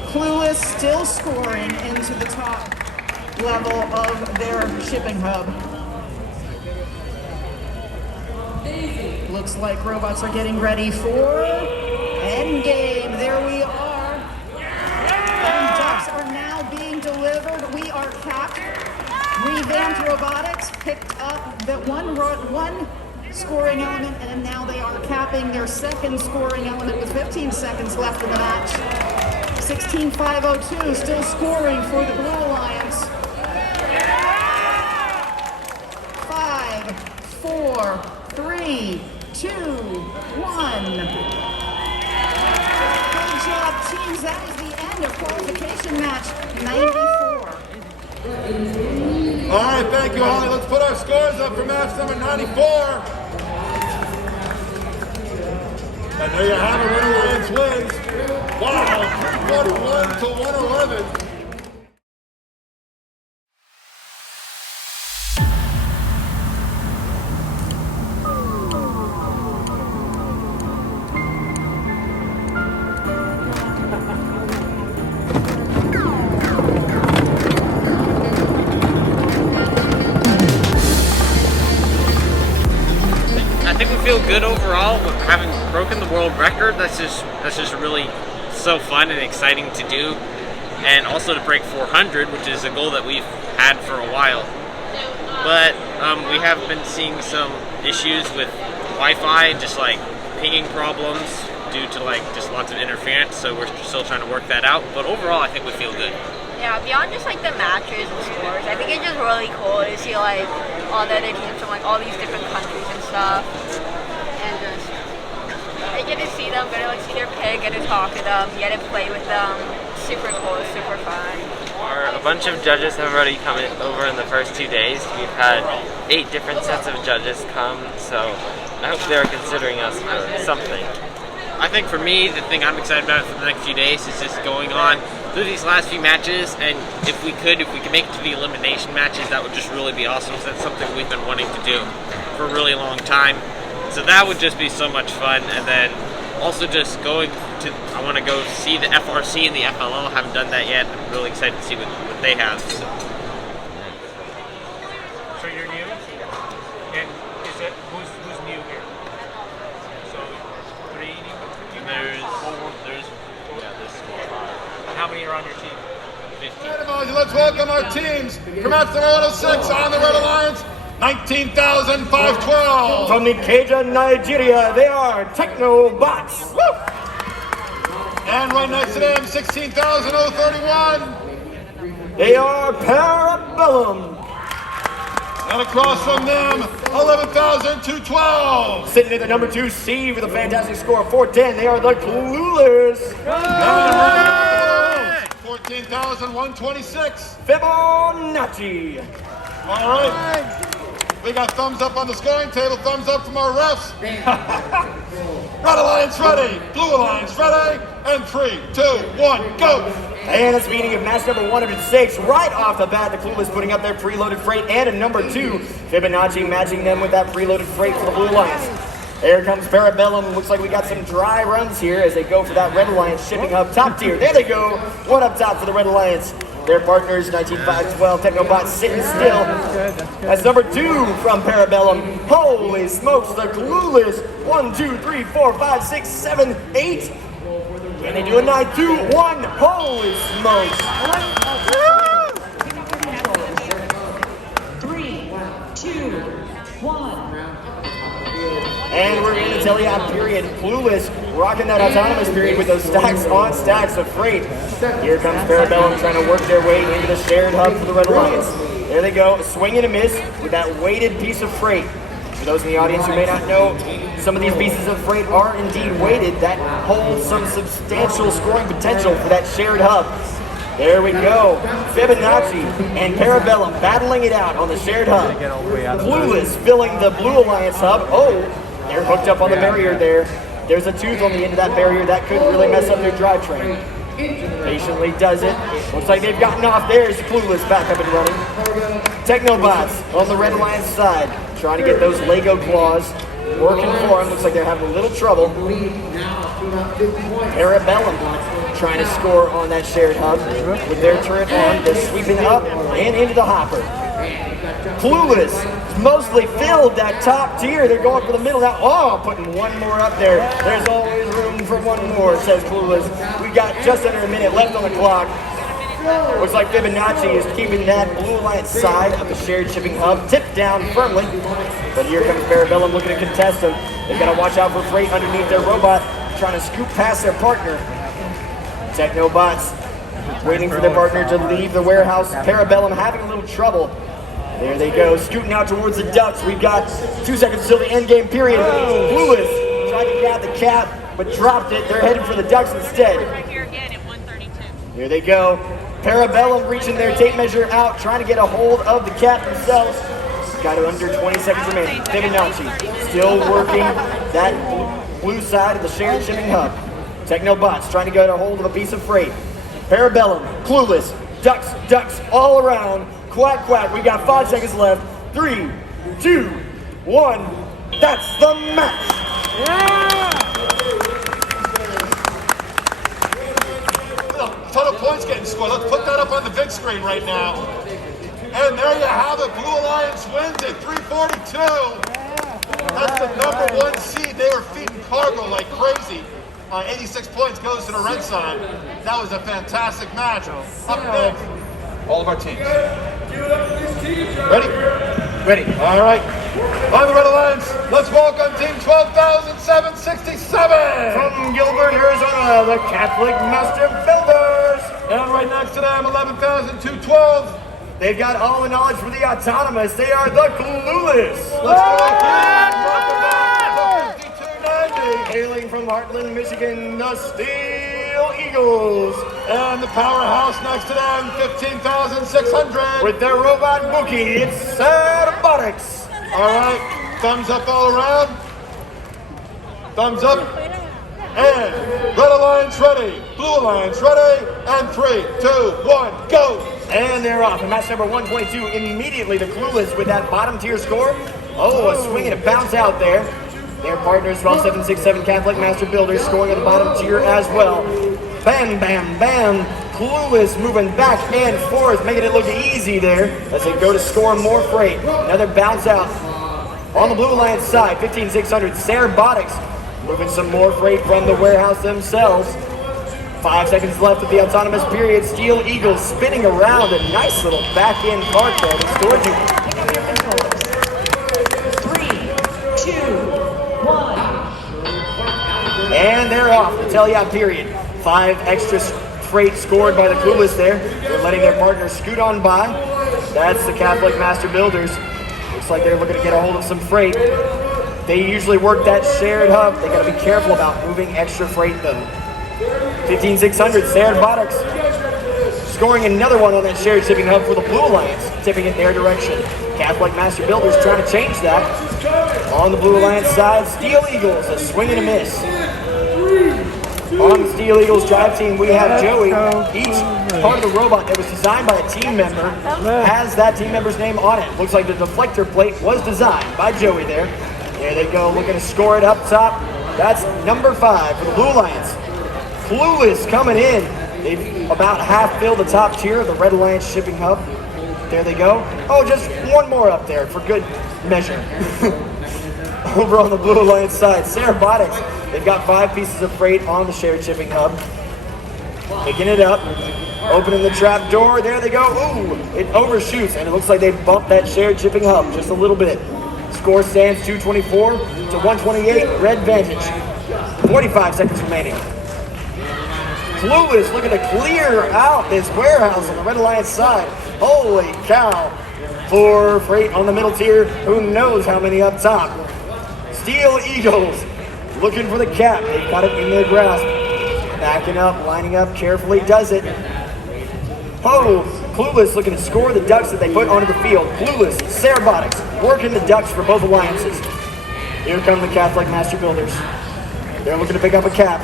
Clueless still scoring into the top level of their shipping hub. Looks like robots are getting ready for endgame. There we are. And ducks are now being delivered. We are capped. Revamped robotics picked up that one scoring element, and now they are capping their second scoring element with 15 seconds left in the match. 16,502 still scoring for the Blue Alliance. 5, 4, 3, 2, 1. Good job, teams. That is the end of qualification match 94. All right, thank you, Holly. Let's put our scores up for match number 94. And there you have it, Red Alliance wins. Wow, 341 to 111. broken the world record. That's just really so fun and exciting to do, and also to break 400, which is a goal that we've had for a while. But we have been seeing some issues with Wi-Fi, just like pinging problems due to like just lots of interference. So we're still trying to work that out. But overall, I think we feel good. Yeah, beyond just like the matches and scores, I think it's just really cool to see like all the other teams from like all these different countries and stuff, and just I get to see them, get to like see their pick, get to talk to them, get to play with them. Super cool, super fun. A bunch of judges have already come over in the first 2 days. We've had 8 different sets of judges come, so I hope they're considering us for something. I think for me, the thing I'm excited about for the next few days is just going on through these last few matches, and if we could make it to the elimination matches, that would just really be awesome. So that's something we've been wanting to do for a really long time. So that would just be so much fun, and then also just going to, I want to go see the FRC and the FLL. I haven't done that yet. I'm really excited to see what they have. So you're new, and is it who's new here? So 3 new. There's 4. How many are on your team? 15. Let's welcome our teams from F-106 on the Red Alliance. 19,512. From Nikeja, Nigeria, they are Technobots. Woo! And right next to them, 16,031. They are Parabellum. And across from them, 11,212. Sitting at the number 2 seed with a fantastic score of 410, they are the Clueless. 14,126. Fibonacci. All right. We got thumbs up on the scoring table, thumbs up from our refs. Red Alliance ready, Blue Alliance ready, and 3, 2, 1, go. And that's meaning of match number 106. Right off the bat, the Clueless putting up their preloaded freight and a number 2. Fibonacci matching them with that preloaded freight for the Blue Alliance. There comes Parabellum. Looks like we got some dry runs here as they go for that Red Alliance shipping hub top tier. There they go. One up top for the Red Alliance. Their partners, 19,512 Technobots sitting still. That's number 2 from Parabellum. Holy smokes, the Clueless. 1, 2, 3, 4, 5, 6, 7, 8. Can they do a 9, 2, 1? Holy smokes. 3, 2, 1. And we're in the teleop period. Clueless rocking that autonomous period with those stacks on stacks of freight. Here comes Parabellum trying to work their way into the shared hub for the Red Alliance. There they go, swing and a miss with that weighted piece of freight. For those in the audience who may not know, some of these pieces of freight are indeed weighted. That holds some substantial scoring potential for that shared hub. There we go. Fibonacci and Parabellum battling it out on the shared hub. Clueless filling the Blue Alliance hub. Oh, they're hooked up on the barrier there. There's a tooth on the end of that barrier that could really mess up their drivetrain. Patiently does it. Looks like they've gotten off. There's Clueless back up and running. Technobots on the Red Alliance side, trying to get those Lego claws working for them. Looks like they're having a little trouble. Parabellum trying to score on that shared hub with their turret on. They're sweeping up and into the hopper. Clueless mostly filled that top tier. They're going for the middle now. Oh, putting one more up there. There's always room for one more, says Clueless. We got just under a minute left on the clock. Looks like Fibonacci is keeping that Blue Alliance side of the shared shipping hub tipped down firmly. But here comes Parabellum looking to contest them. They've got to watch out for freight underneath their robot, trying to scoop past their partner. Technobots waiting for their partner to leave the warehouse. Parabellum having a little trouble. There they go, scooting out towards the ducks. We've got 2 seconds till the end game period. Clueless tried to grab the cap, but dropped it. They're headed for the ducks instead. Here they go. Parabellum reaching their tape measure out, trying to get a hold of the cap themselves. Got under 20 seconds remaining. Fibonacci still working that blue side of the shared shipping hub. Technobots trying to get a hold of a piece of freight. Parabellum, Clueless, ducks all around. Quack, quack. We got 5 seconds left. 3, 2, 1. That's the match. A ton of points getting scored. Let's put that up on the big screen right now. And there you have it. Blue Alliance wins at 342. That's the number 1 seed. They were feeding cargo like crazy. 86 points goes to the red side. That was a fantastic match. Up next, all of our teams. Ready? Ready. All right. On the Red Alliance, let's welcome Team 12,767 From Gilbert, Arizona, the Catholic Master Builders. And right next to them, 11,212. They've got all the knowledge for the autonomous. They are the Clueless. Let's go again. Welcome back to 5290. Hailing from Heartland, Michigan, the Steel Eagles. And the powerhouse next to them, 15,600. With their robot bookie, it's Robotics. All right, thumbs up all around. Thumbs up. And Red Alliance ready, Blue Alliance ready, and 3, 2, 1, go. And they're off. And match number 122, immediately the Clueless with that bottom tier score. Oh, a swing and a bounce out there. Their partners, 12767 Catholic Master Builders, scoring at the bottom tier as well. Bam, bam, bam. Clueless moving back and forth, making it look easy there as they go to score more freight. Another bounce out on the Blue Alliance side, 15600 Robotics moving some more freight from the warehouse themselves. 5 seconds left of the autonomous period. Steel Eagles spinning around, a nice little back end park there to score to. Pick up your controllers. 3, 2, 1. And they're off. The tell-ya period. 5 extra freight scored by the Clueless there. They're letting their partners scoot on by. That's the Catholic Master Builders. Looks like they're looking to get a hold of some freight. They usually work that shared hub. They gotta be careful about moving extra freight though. 15600 Robotics scoring another one on that shared shipping hub for the Blue Alliance, tipping it their direction. Catholic Master Builders trying to change that. On the Blue Alliance side, Steel Eagles, a swing and a miss. On the Steel Eagles drive team, we have Joey. Each part of the robot that was designed by a team member has that team member's name on it. Looks like the deflector plate was designed by Joey there. There they go, looking to score it up top. That's number 5 for the Blue Alliance. Clueless coming in. They've about half filled the top tier of the Red Alliance shipping hub. There they go. Oh, just one more up there for good measure. Over on the Blue Alliance side, Robotics. They've got 5 pieces of freight on the shared shipping hub. Picking it up, opening the trap door. There they go. Ooh, it overshoots, and it looks like they bumped that shared shipping hub just a little bit. Score stands 224 to 128. Red Vantage. 45 seconds remaining. Clueless looking to clear out this warehouse on the Red Alliance side. Holy cow. 4 freight on the middle tier. Who knows how many up top. Steel Eagles looking for the cap. They've got it in their grasp. Backing up, lining up carefully, does it. Oh, Clueless looking to score the ducks that they put onto the field. Clueless, Robotics working the ducks for both alliances. Here come the Catholic Master Builders. They're looking to pick up a cap.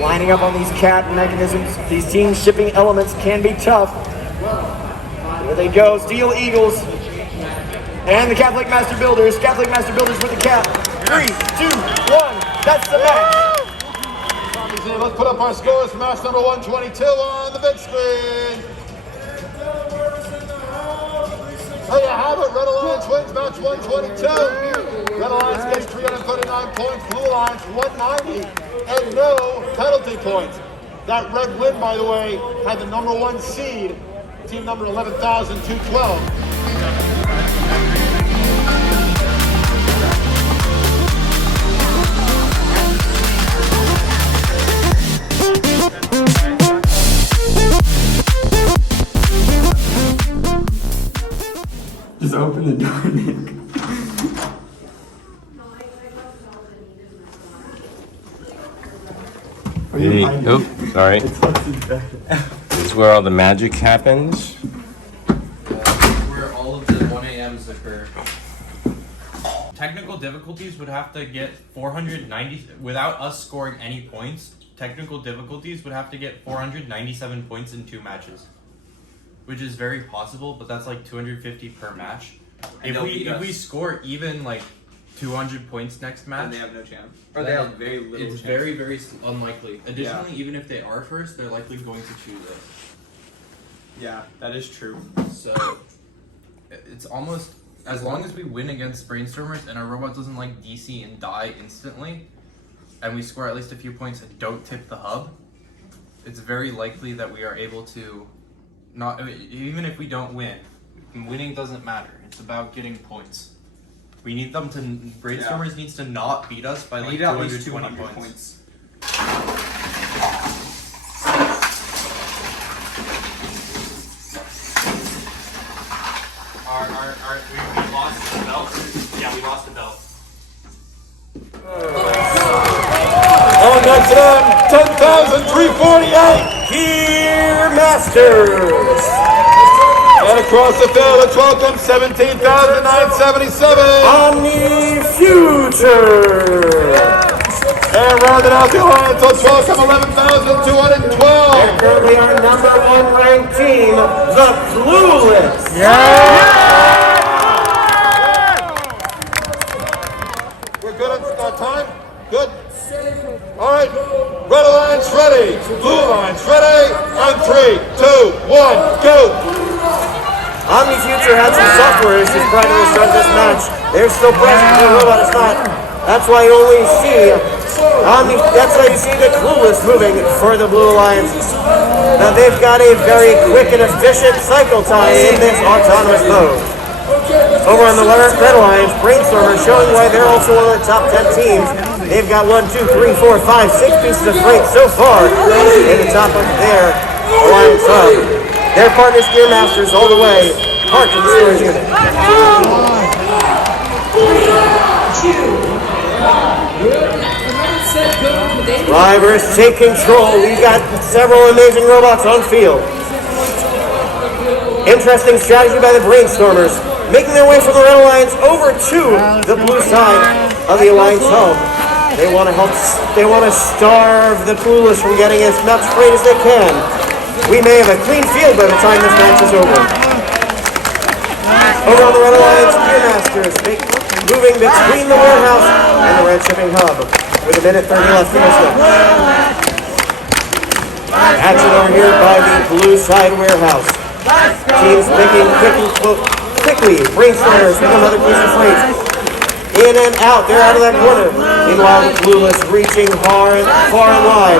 Lining up on these cap mechanisms. These team shipping elements can be tough. There they go, Steel Eagles. And the Catholic Master Builders. Catholic Master Builders with the cap. 3, 2, 1. That's the match. Let's put up our scores for match number 122 on the big screen. There you have it. Red Alliance wins match 122. Red Alliance gets 339 points. Blue Alliance 190. And no penalty points. That red win, by the way, had the number 1 seed, team number 11,212. Just open the door, Nick. Hey, oh, sorry. This is where all the magic happens. Where all of the 1 a.m.s occur. Technical difficulties would have to get 490, without us scoring any points, technical difficulties would have to get 497 points in 2 matches. Which is very possible, but that's like 250 per match. And If we score even like 200 points next match, then they have no chance. Or They have very little It's chance. very, very unlikely. Additionally, Yeah. even if they are first, they're likely going to choose us. Yeah, that is true. So it's almost as long as we win against Brainstormers and our robot doesn't like DC and die instantly, and we score at least a few points and don't tip the hub, it's very likely that we are able to not, even if we don't win, winning doesn't matter. It's about getting points. We need them to, Brainstormers needs to not beat us by We like need at least 220 200 points. We lost the belt? Yeah, we lost the belt. On next to them, 10,348 Gear Masters. And across the field, let's welcome 17,977 Omni Future. And rounding out the alliance, let's welcome 11,212. They're currently our #1 ranked team, the Clueless. We're good on time? Good? All right. Red Alliance ready. Blue Alliance ready. On 3, 2, 1, go. Omni Future had some software issues prior to the start of this match. They're still present, their robot is not. That's why you only see that's why you see the Clueless moving for the Blue Alliance. Now they've got a very quick and efficient cycle time in this autonomous mode. Over on the Red Alliance, Brainstormer showing why they're also one of the top 10 teams. They've got 1, 2, 3, 4, 5, 6 pieces of freight so far in the top of their alliance hub. Their partners, Gear Masters, all the way. Park in the storage unit. Drivers, take control. We've got several amazing robots on field. Interesting strategy by the Brainstormers, making their way from the Red Alliance over to the blue side of the Alliance home. They want to starve the Clueless from getting as much freight as they can. We may have a clean field by the time this match is over. Over on the Red Alliance, Gear Masters moving between the warehouse and the Red Shipping Hub with 1:30 left in this one. Action over here by the blue side warehouse. Teams picking quickly. Brainstormers with another piece of freight. In and out, they're out of that corner. Meanwhile, the Clueless reaching far and wide.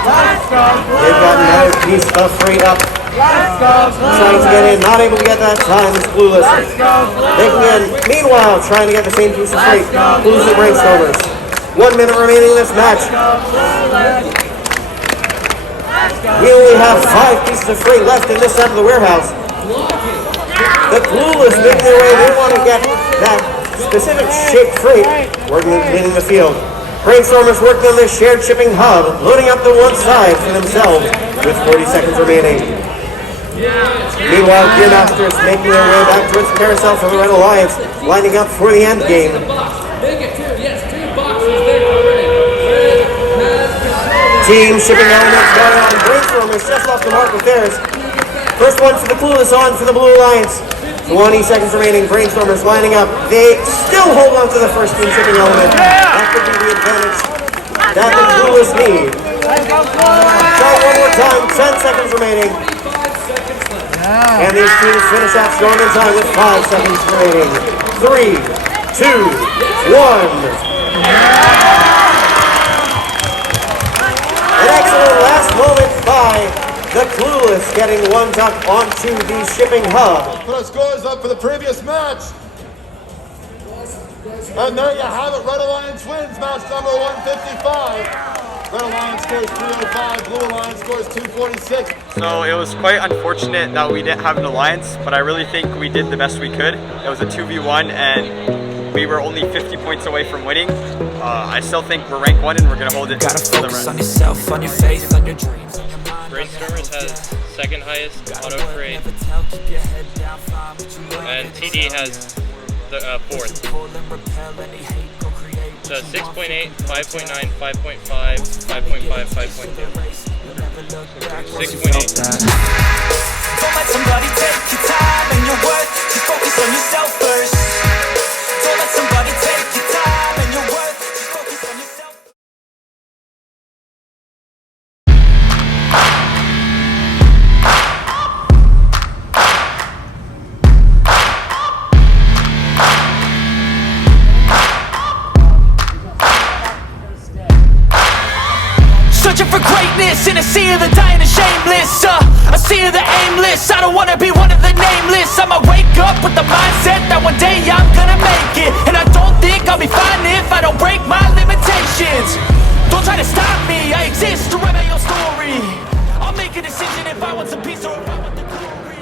They've got another piece of freight up. Trying to get in, not able to get that time. It's Clueless. Making in, meanwhile, trying to get the same piece of freight. Clueless and Brainstormers. 1 minute remaining in this match. We only have 5 pieces of freight left in this side of the warehouse. The Clueless making their way, they want to get that specific shaped freight working in the field. Brainstormers working on this shared shipping hub, loading up the one side for themselves with 40 seconds remaining. Meanwhile, Gear Masters making their way back towards Carousel for the Red Alliance, lining up for the end game. Team shipping elements going on. Brainstormers just lost the mark with theirs. First one for the Clueless, on for the Blue Alliance. 20 seconds remaining. Brainstormers lining up. They still hold on to the first team shipping element. That could be the advantage that the Clueless need. Try one more time. 10 seconds remaining. And these teams finish out strong in time with 5 seconds remaining. 3, 2, 1. An excellent last moment by the Clueless, getting one duck onto the shipping hub. Put our scores up for the previous match. And there you have it. Red Alliance wins match number 155. Red Alliance scores 305. Blue Alliance scores 246. So it was quite unfortunate that we didn't have an alliance, but I really think we did the best we could. It was a 2v1 and we were only 50 points away from winning. I still think we're ranked 1 and we're going to hold it for the rest. On yourself, on your faith, on your dreams. Brainstormers has second highest auto freight, and TD has the 4th. So 6.8, 5.9, 5.5, 5.5, 5.2. 6.8. Don't let somebody take your time and your worth. Just focus on yourself first. Don't let somebody take your time and your worth. Just focus on yourself. greatness in a sea of the dying and shameless. A sea of the aimless. I don't wanna be one of the nameless. I'ma wake up with the mindset that one day I'm gonna make it. And I don't think I'll be fine if I don't break my limitations. Don't try to stop me, I exist to write my own story. I'll make a decision if I want some peace or if I want the glory.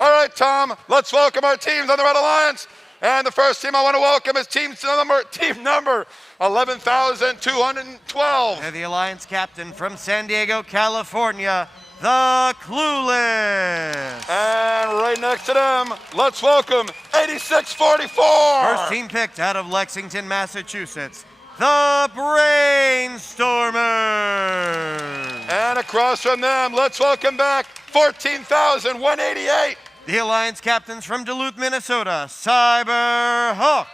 All right, Tom, let's welcome our teams on the Red Alliance. And the first team I want to welcome is team number 11,212. And the Alliance captain from San Diego, California, the Clueless. And right next to them, let's welcome 8644. First team picked out of Lexington, Massachusetts, the Brainstormers. And across from them, let's welcome back 14,188. The Alliance captains from Duluth, Minnesota, Cyberhawks.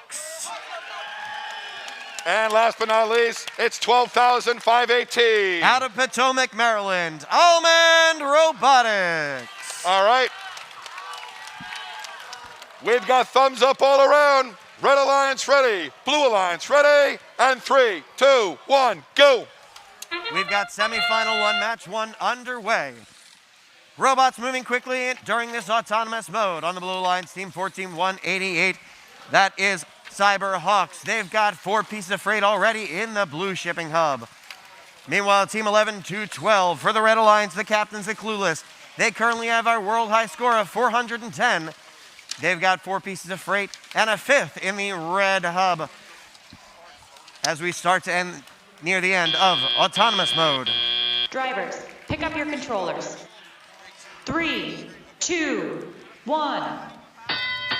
And last but not least, it's 12,518. Out of Potomac, Maryland, Almond Robotics. All right. We've got thumbs up all around. Red Alliance ready, Blue Alliance ready, and 3, 2, 1, go. We've got semifinal one, match one underway. Robots moving quickly during this autonomous mode on the Blue Alliance team 14,188. That is Cyberhawks. They've got 4 pieces of freight already in the blue shipping hub. Meanwhile, team 11,212 for the Red Alliance, the captains, the Clueless. They currently have our world high score of 410. They've got 4 pieces of freight and a 5th in the red hub as we start to end near the end of autonomous mode. Drivers, pick up your controllers. 3, 2, 1.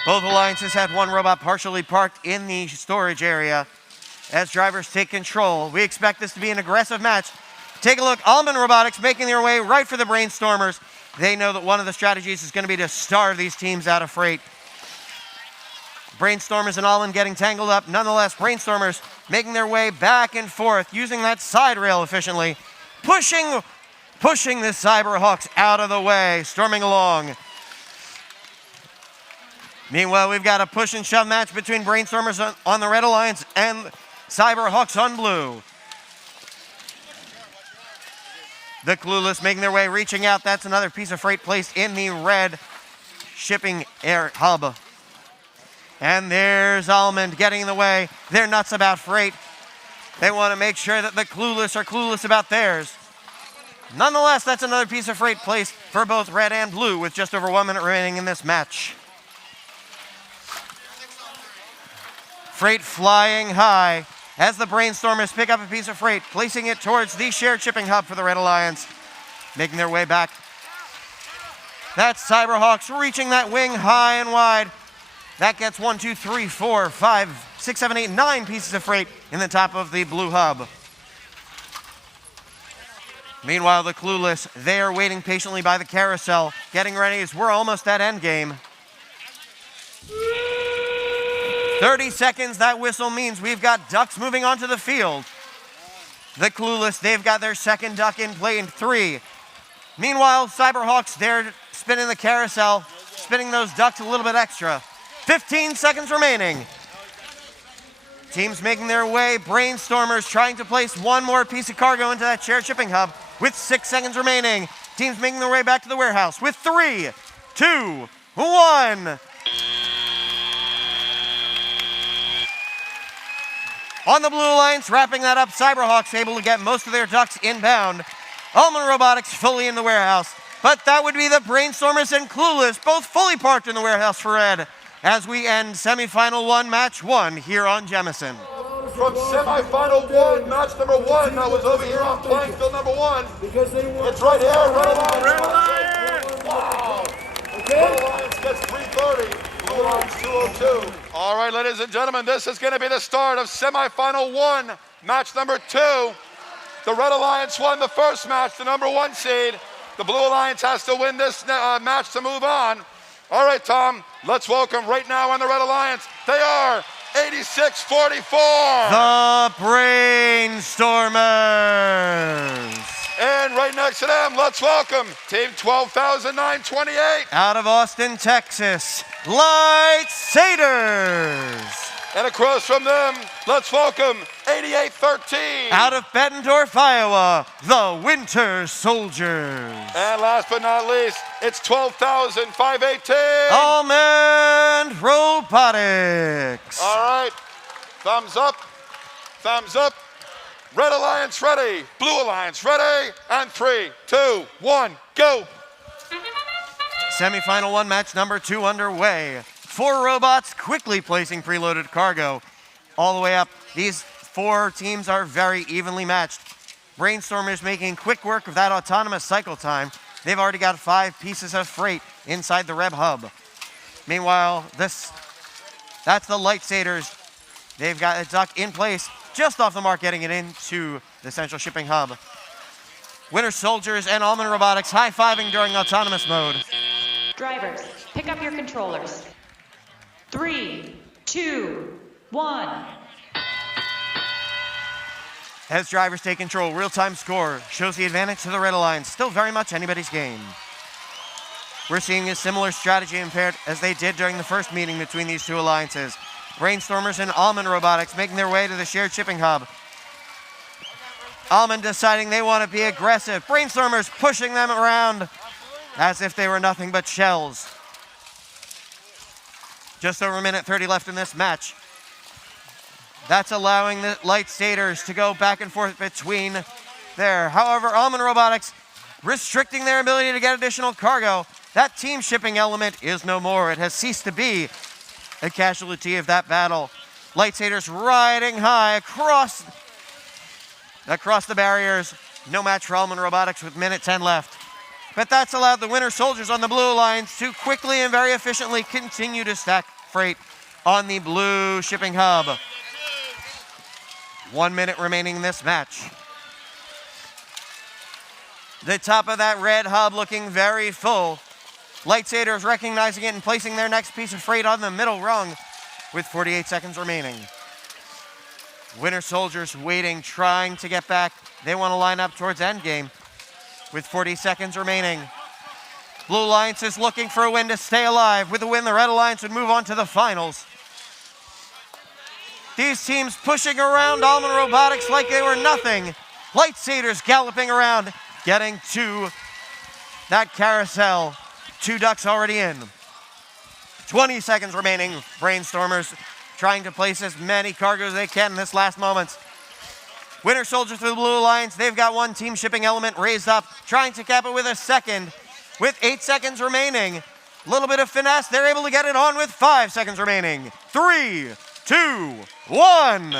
Both alliances had one robot partially parked in the storage area. As drivers take control, we expect this to be an aggressive match. Take a look, Almond Robotics making their way right for the Brainstormers. They know that one of the strategies is going to be to starve these teams out of freight. Brainstormers and Almond getting tangled up. Nonetheless, Brainstormers making their way back and forth, using that side rail efficiently, pushing the Cyberhawks out of the way, storming along. Meanwhile, we've got a push and shove match between Brainstormers on the Red Alliance and Cyberhawks on blue. The Clueless making their way, reaching out. That's another piece of freight placed in the red shipping air hub. And there's Almond getting in the way. They're nuts about freight. They want to make sure that the Clueless are clueless about theirs. Nonetheless, that's another piece of freight placed for both red and blue with just over 1 minute remaining in this match. Freight flying high as the Brainstormers pick up a piece of freight, placing it towards the shared shipping hub for the Red Alliance, making their way back. That's Cyberhawks reaching that wing high and wide. That gets 1, 2, 3, 4, 5, 6, 7, 8, 9 pieces of freight in the top of the blue hub. Meanwhile, the Clueless, they are waiting patiently by the carousel, getting ready as we're almost at endgame. 30 seconds, that whistle means we've got ducks moving onto the field. The Clueless, they've got their second duck in play in 3. Meanwhile, Cyberhawks, they're spinning the carousel, spinning those ducks a little bit extra. 15 seconds remaining. Teams making their way, Brainstormers trying to place one more piece of cargo into that shared shipping hub with 6 seconds remaining. Teams making their way back to the warehouse with 3, 2, 1. On the Blue Alliance, wrapping that up, Cyberhawks able to get most of their ducks inbound. Almond Robotics fully in the warehouse. But that would be the Brainstormers and Clueless, both fully parked in the warehouse for red, as we end semifinal 1, match 1 here on Jemison. From semifinal 1, match number 1, that was over here on playing field number 1. It's right here, Red Alliance. Wow. Red Alliance gets 330, Blue Alliance 202. All right, ladies and gentlemen, this is going to be the start of semifinal 1, match number 2. The Red Alliance won the first match, the number 1 seed. The Blue Alliance has to win this match to move on. All right, Tom, let's welcome right now on the Red Alliance. They are 8644. The Brainstormers. And right next to them, let's welcome Team 12,928. Out of Austin, Texas, Lightsaders. And across from them, let's welcome 8813. Out of Bettendorf, Iowa, the Winter Soldiers. And last but not least, it's 12,518. Almond Robotics. All right, thumbs up, thumbs up. Red Alliance ready, Blue Alliance ready, and 3, 2, 1, go. Semifinal 1, match number 2 underway. 4 robots quickly placing preloaded cargo. All the way up, these 4 teams are very evenly matched. Brainstormers making quick work of that autonomous cycle time. They've already got 5 pieces of freight inside the Reb hub. Meanwhile, that's the Lightsaders. They've got a duck in place, just off the mark, getting it into the central shipping hub. Winter Soldiers and Almond Robotics high-fiving during autonomous mode. Drivers, pick up your controllers. 3, 2, 1. As drivers take control, real-time score shows the advantage to the Red Alliance. Still very much anybody's game. We're seeing a similar strategy impaired as they did during the first meeting between these 2 alliances. Brainstormers and Almond Robotics making their way to the shared shipping hub. Almond deciding they want to be aggressive. Brainstormers pushing them around as if they were nothing but shells. Just over a minute 30 left in this match. That's allowing the Lightsaders to go back and forth between there. However, Almond Robotics restricting their ability to get additional cargo. That team shipping element is no more. It has ceased to be a casualty of that battle. Lightsaders riding high across the barriers. No match for Almond Robotics with minute 10 left. But that's allowed the Winter Soldiers on the Blue Alliance to quickly and very efficiently continue to stack freight on the Blue shipping hub. 1 minute remaining in this match. The top of that red hub looking very full. Lightsaders recognizing it and placing their next piece of freight on the middle rung with 48 seconds remaining. Winter Soldiers waiting, trying to get back. They want to line up towards endgame with 40 seconds remaining. Blue Alliance is looking for a win to stay alive. With a win, the Red Alliance would move on to the finals. These teams pushing around Almond Robotics like they were nothing. Lightsaders galloping around, getting to that carousel. 2 ducks already in. 20 seconds remaining. Brainstormers trying to place as many cargo as they can in this last moment. Winter Soldiers through the Blue Alliance. They've got 1 team shipping element raised up, trying to cap it with a second. With 8 seconds remaining. A little bit of finesse. They're able to get it on with 5 seconds remaining. 3, 2, 1.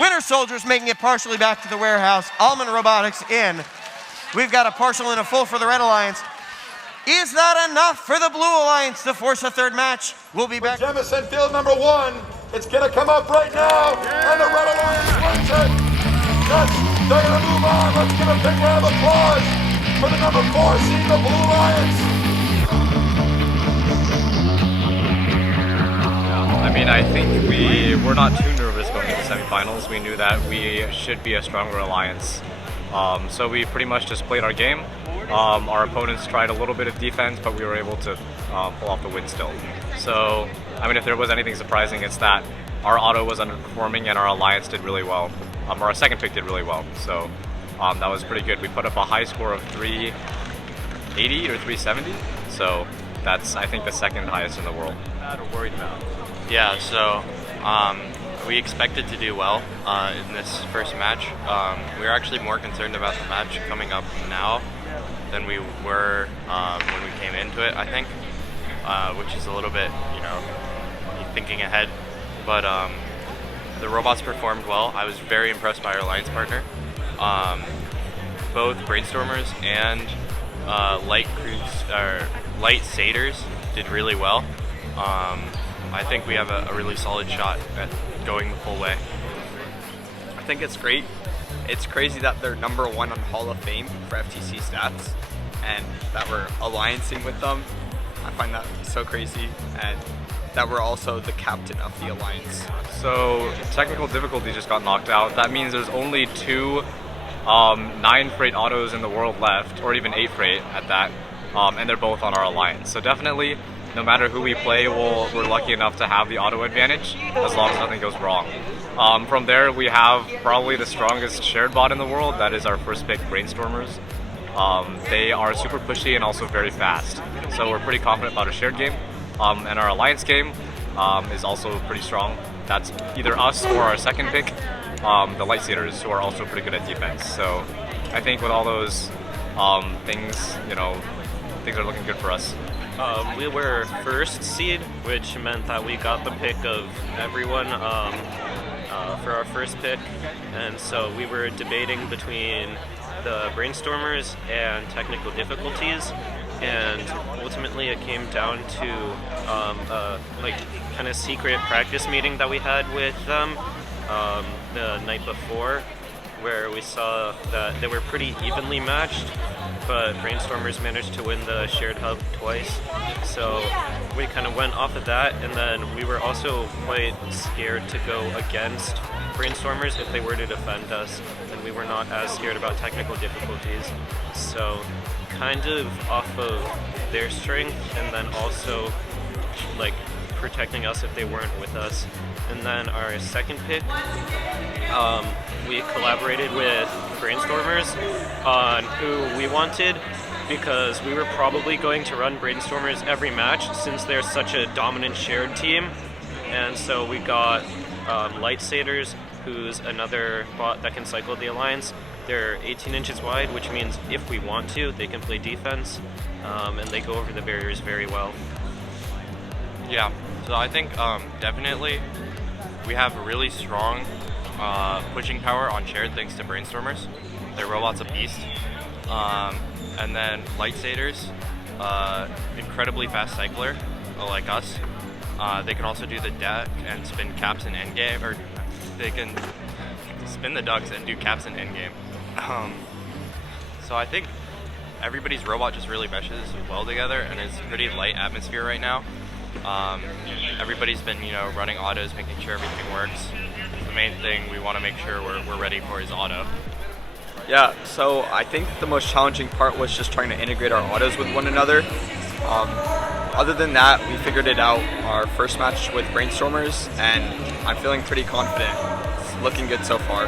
Winter Soldiers making it partially back to the warehouse. Almond Robotics in. We've got a partial and a full for the Red Alliance. Is that enough for the Blue Alliance to force a 3rd match? We'll be back. Jemison field number 1. It's going to come up right now, and the Red Alliance wins it. Yes, they're going to move on. Let's give a big round of applause for the number 4 seed, the Blue Alliance. I mean, I think we're not too nervous going into semifinals. We knew that we should be a stronger alliance. So we pretty much just played our game. Our opponents tried a little bit of defense, but we were able to pull off the win still. So, I mean, if there was anything surprising, it's that our auto was underperforming and our alliance did really well. Or our second pick did really well. So that was pretty good. We put up a high score of 380 or 370. So that's, I think, the 2nd highest in the world. Or worried about? Yeah, so we expected to do well in this first match. We were actually more concerned about the match coming up now than we were when we came into it, I think, which is a little bit, thinking ahead. But the robots performed well. I was very impressed by our alliance partner. Both Brainstormers and Lightsaders did really well. I think we have a really solid shot at going the full way. I think it's great. It's crazy that they're number 1 on Hall of Fame for FTC stats and that we're alliancing with them. I find that so crazy, and that we're also the captain of the alliance. So technical difficulty just got knocked out. That means there's only 2 9 freight autos in the world left, or even 8 freight at that, and they're both on our alliance. So definitely no matter who we play, we're lucky enough to have the auto advantage as long as nothing goes wrong. From there, we have probably the strongest shared bot in the world. That is our first pick, Brainstormers. They are super pushy and also very fast. So we're pretty confident about a shared game. And our alliance game is also pretty strong. That's either us or our second pick, the Lightseaters, who are also pretty good at defense. So I think with all those things, things are looking good for us. We were first seed, which meant that we got the pick of everyone for our first pick, and so we were debating between the Brainstormers and technical difficulties, and ultimately it came down to a kind of secret practice meeting that we had with them the night before, where we saw that they were pretty evenly matched, but Brainstormers managed to win the shared hub twice. So we kind of went off of that, and then we were also quite scared to go against Brainstormers if they were to defend us, and we were not as scared about technical difficulties. So kind of off of their strength, and then also like protecting us if they weren't with us. And then our second pick, we collaborated with Brainstormers on who we wanted, because we were probably going to run Brainstormers every match since they're such a dominant shared team. And so we got Lightsailers, who's another bot that can cycle the Alliance. They're 18 inches wide, which means if we want to, they can play defense, and they go over the barriers very well. Yeah, so I think definitely we have really strong pushing power on shared thanks to Brainstormers. Their robot's a beast. And then Lightsailers, incredibly fast cycler, like us. They can also do the deck and spin caps in endgame, or they can spin the ducks and do caps in endgame. So I think everybody's robot just really meshes well together, and it's a pretty light atmosphere right now. Everybody's been, running autos, making sure everything works. The main thing we want to make sure we're ready for is auto. Yeah, so I think the most challenging part was just trying to integrate our autos with one another. Other than that, we figured it out our first match with Brainstormers, and I'm feeling pretty confident. It's looking good so far.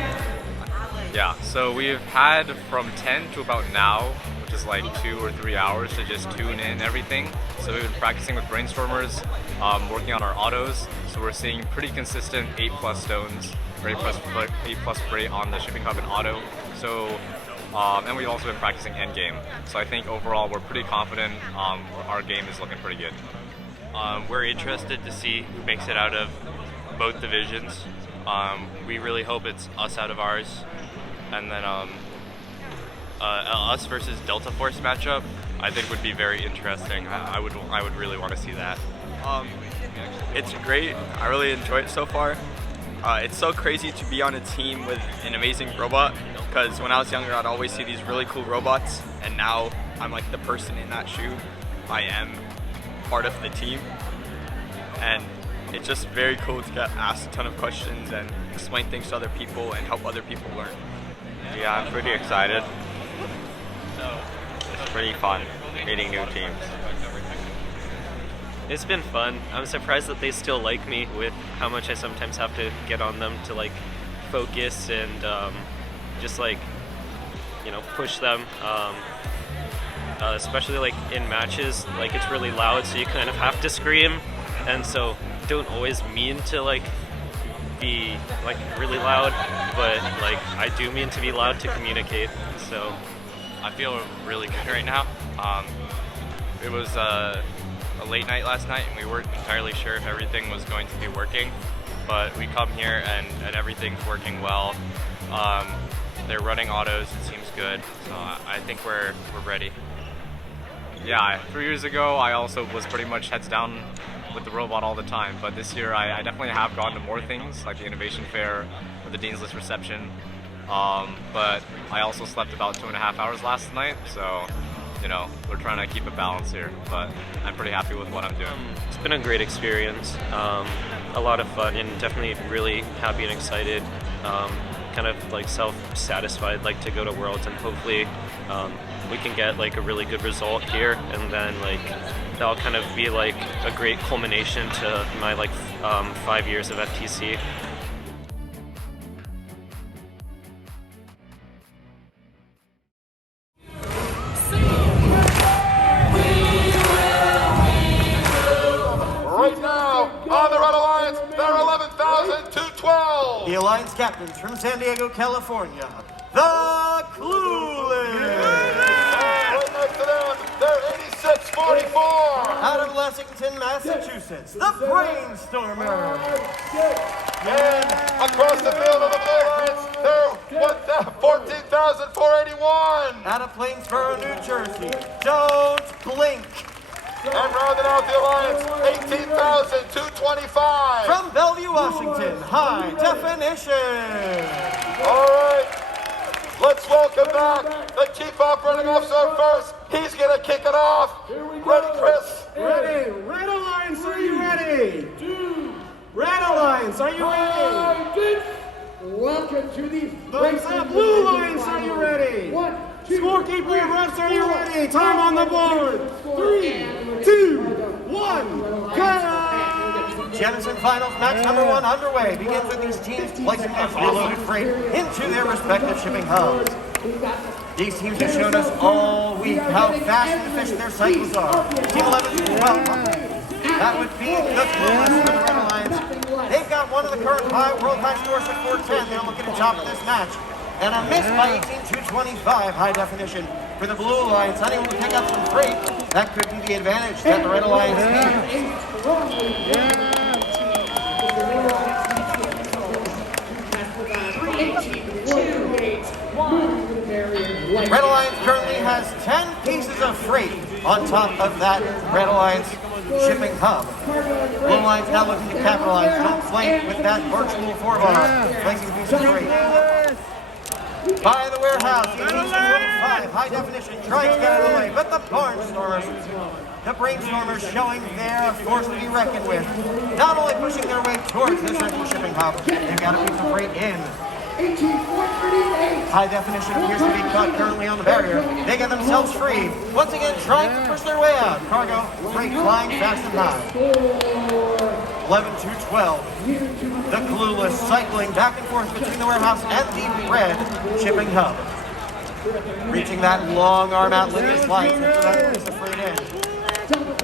Yeah, so we've had from 10 to about now, which is like 2 or 3 hours to just tune in everything. So we've been practicing with Brainstormers, working on our autos. So we're seeing pretty consistent 8+ stones, or 8+ freight on the shipping hub and auto. So, and we've also been practicing endgame. So I think overall we're pretty confident. Our game is looking pretty good. We're interested to see who makes it out of both divisions. We really hope it's us out of ours. And then us versus Delta Force matchup, I think would be very interesting. I would really want to see that. It's great. I really enjoy it so far. It's so crazy to be on a team with an amazing robot, because when I was younger I'd always see these really cool robots, and now I'm like the person in that shoe. I am part of the team, and it's just very cool to get asked a ton of questions and explain things to other people and help other people learn. Yeah, I'm pretty excited. It's pretty fun meeting new teams. It's been fun. I'm surprised that they still like me with how much I sometimes have to get on them to like focus and just like, push them. Especially like in matches, like it's really loud, so you kind of have to scream, and so don't always mean to like be like really loud, but like I do mean to be loud to communicate. So I feel really good right now. It was a late night last night, and we weren't entirely sure if everything was going to be working, but we come here and everything's working well. They're running autos, it seems good, so I think we're ready. Yeah, 3 years ago I also was pretty much heads down with the robot all the time, but this year I definitely have gone to more things, like the Innovation Fair or the Dean's List reception, but I also slept about 2.5 hours last night, so we're trying to keep a balance here, but I'm pretty happy with what I'm doing. It's been a great experience, a lot of fun, and definitely really happy and excited kind of like self-satisfied, like to go to Worlds, and hopefully we can get like a really good result here, and then like that'll kind of be like a great culmination to my like 5 years of FTC. Right now, on the Red Alliance, they're 11,212. The Alliance captains from San Diego, California, the Clueless. Right next to them, they're 8644. Out of Lexington, Massachusetts, the Brainstormers. And across the field of the Blue Alliance, they're 14,481. Out of Plainsboro, New Jersey, Don't Blink. And rounding out the Alliance, 18,225. From Bellevue, Washington, High Definition. All right, let's welcome back the Chief Operating Officer first. He's going to kick it off. Ready, Chris? Ready. Red Alliance, are you ready? Red Alliance, are you ready? Welcome to the Thumbs up. Blue Alliance, are you ready? Scorekeeper and refs, are you ready? Time on the board. 3, 2, 1, go! Jemison Finals match number 1 underway. Begins with these teams placing their preloaded freight into their respective shipping hubs. These teams have shown us all week how fast and efficient their cycles are. Team 11 to 12. That would be the Clueless for the Red Alliance. They've got one of the current world high scores at 410. They're looking to top this match. And a miss by 18,225 High Definition for the Blue Alliance. Unable to pick up some freight. That could be the advantage that the Red Alliance needs. Red Alliance currently has 10 pieces of freight on top of that Red Alliance shipping hub. Blue Alliance now looking to capitalize. Don't flank with that virtual 4-bar. Placing pieces of freight. By the warehouse, 1825, High Definition tries to get out of the way, but the Brainstormers showing they're a force to be reckoned with. Not only pushing their way towards the central shipping hub, they've got a piece of freight in. High Definition appears to be caught currently on the barrier. They get themselves free. Once again, trying to push their way out. Cargo freight flying fast and high. 11-12. The Clueless cycling back and forth between the warehouse and the red shipping hub. Reaching that long arm out limit line to that piece of freight in.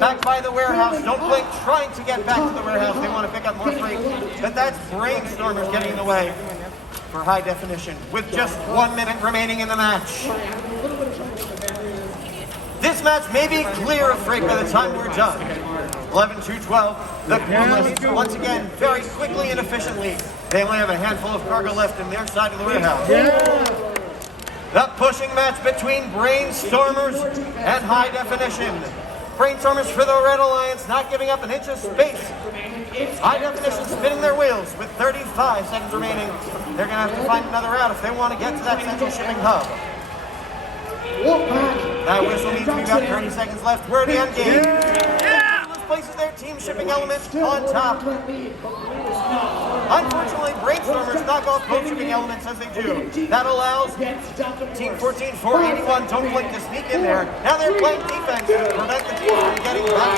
Back by the warehouse, Don't Blink trying to get back to the warehouse. They want to pick up more freight, but that's Brainstormers getting in the way for High Definition with just 1 minute remaining in the match. This match may be clear of freight by the time we're done. 11-12. The Clueless once again very quickly and efficiently. They only have a handful of cargo left in their side of the warehouse. The pushing match between Brainstormers and High Definition. Brainstormers for the Red Alliance, not giving up an inch of space. High Definition spinning their wheels with 35 seconds remaining. They're going to have to find another route if they want to get to that central shipping hub. That whistle means we've got 30 seconds left. We're at the end game. This places their team shipping elements on top. Unfortunately, Brainstormers knock off both shipping elements as they do. That allows Team 14-481 Don't Blink to sneak in there. Now they're playing defense to prevent the team from getting back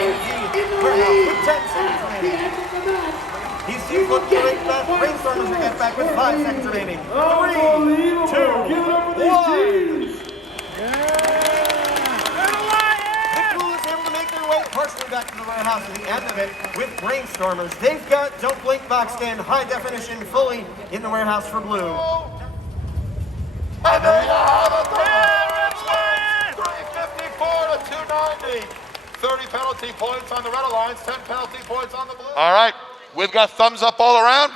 to the warehouse with 10 seconds remaining. These teams look great fast. Brainstormers will get back with 5 seconds remaining. 3, 2, 1. The Clueless able to make their way partially back to the warehouse at the end of it with Brainstormers. They've got Don't Blink boxed in, High Definition fully in the warehouse for Blue. And they have a win! 354 to 290. 30 penalty points on the Red Alliance, 10 penalty points on the Blue. All right, we've got thumbs up all around.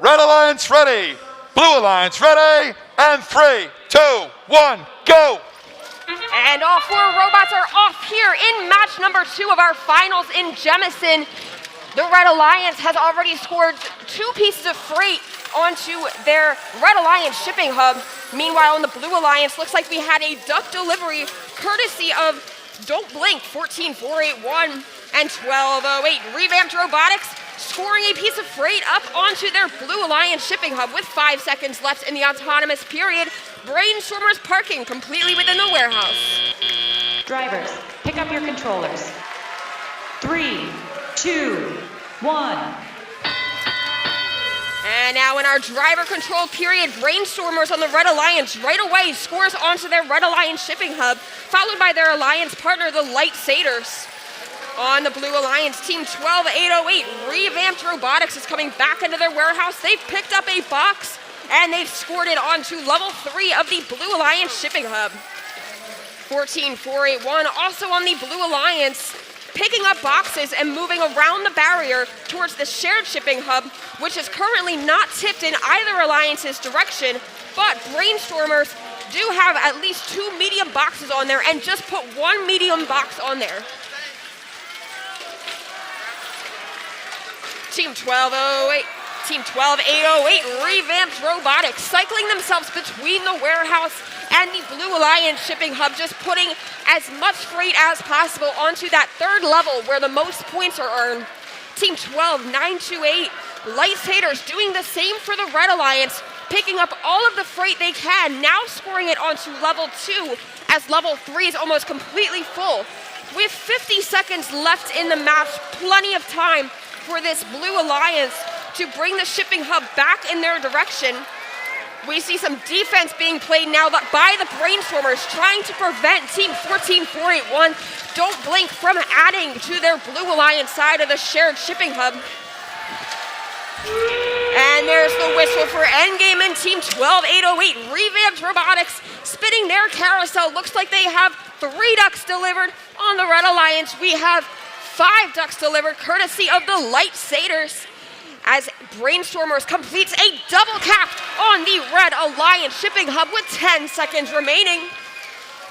Red Alliance ready, Blue Alliance ready, and 3, 2, 1, go! And all 4 robots are off here in match number 2 of our finals in Jemison. The Red Alliance has already scored 2 pieces of freight onto their Red Alliance shipping hub. Meanwhile, in the Blue Alliance, looks like we had a duck delivery courtesy of Don't Blink, 14-481 and 1208. Revamped Robotics scoring a piece of freight up onto their Blue Alliance shipping hub with 5 seconds left in the autonomous period. Brainstormers parking completely within the warehouse. Drivers, pick up your controllers. 3, 2, 1. And now in our driver control period, Brainstormers on the Red Alliance right away scores onto their Red Alliance shipping hub, followed by their alliance partner, the Light Satyrs. On the Blue Alliance, Team 12808, Revamped Robotics is coming back into their warehouse. They've picked up a box, and they've scored it onto level 3 of the Blue Alliance shipping hub. 14481, also on the Blue Alliance, picking up boxes and moving around the barrier towards the shared shipping hub, which is currently not tipped in either alliance's direction, but Brainstormers do have at least 2 medium boxes on there and just put 1 medium box on there. Team 12808, Revamped Robotics, cycling themselves between the warehouse and the Blue Alliance shipping hub, just putting as much freight as possible onto that third level where the most points are earned. Team 12928, Light Satyrs doing the same for the Red Alliance, picking up all of the freight they can, now scoring it onto level 2 as level 3 is almost completely full. With 50 seconds left in the match, plenty of time for this Blue Alliance to bring the shipping hub back in their direction. We see some defense being played now by the Brainstormers, trying to prevent Team 14481, Don't Blink, from adding to their Blue Alliance side of the shared shipping hub. And there's the whistle for endgame, and Team 12808, Revamped Robotics, spinning their carousel. Looks like they have 3 ducks delivered. On the Red Alliance, we have 5 ducks delivered, courtesy of the Light Satyrs, as Brainstormers completes a double cap on the Red Alliance shipping hub with 10 seconds remaining.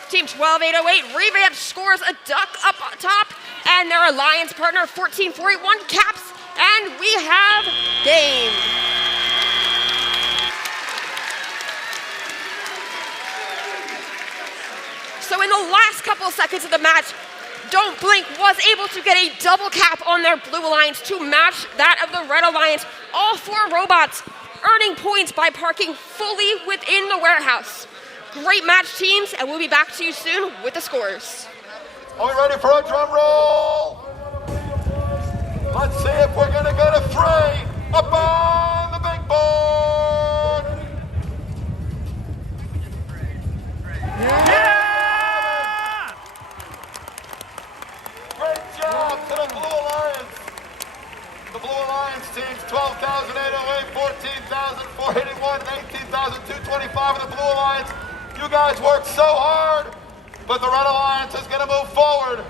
Team 12808, Revamped, scores a duck up top, and their alliance partner 14481 caps, and we have game. So in the last couple seconds of the match, Don't Blink was able to get a double cap on their Blue Alliance to match that of the Red Alliance. All 4 robots earning points by parking fully within the warehouse. Great match, teams, and we'll be back to you soon with the scores. Are we ready for a drum roll? Let's see if we're gonna go to Frey up on the big board. Yeah! Great job to the Blue Alliance. The Blue Alliance teams 12,808, 14,481, 18,225 in the Blue Alliance. You guys worked so hard, but the Red Alliance is going to move forward.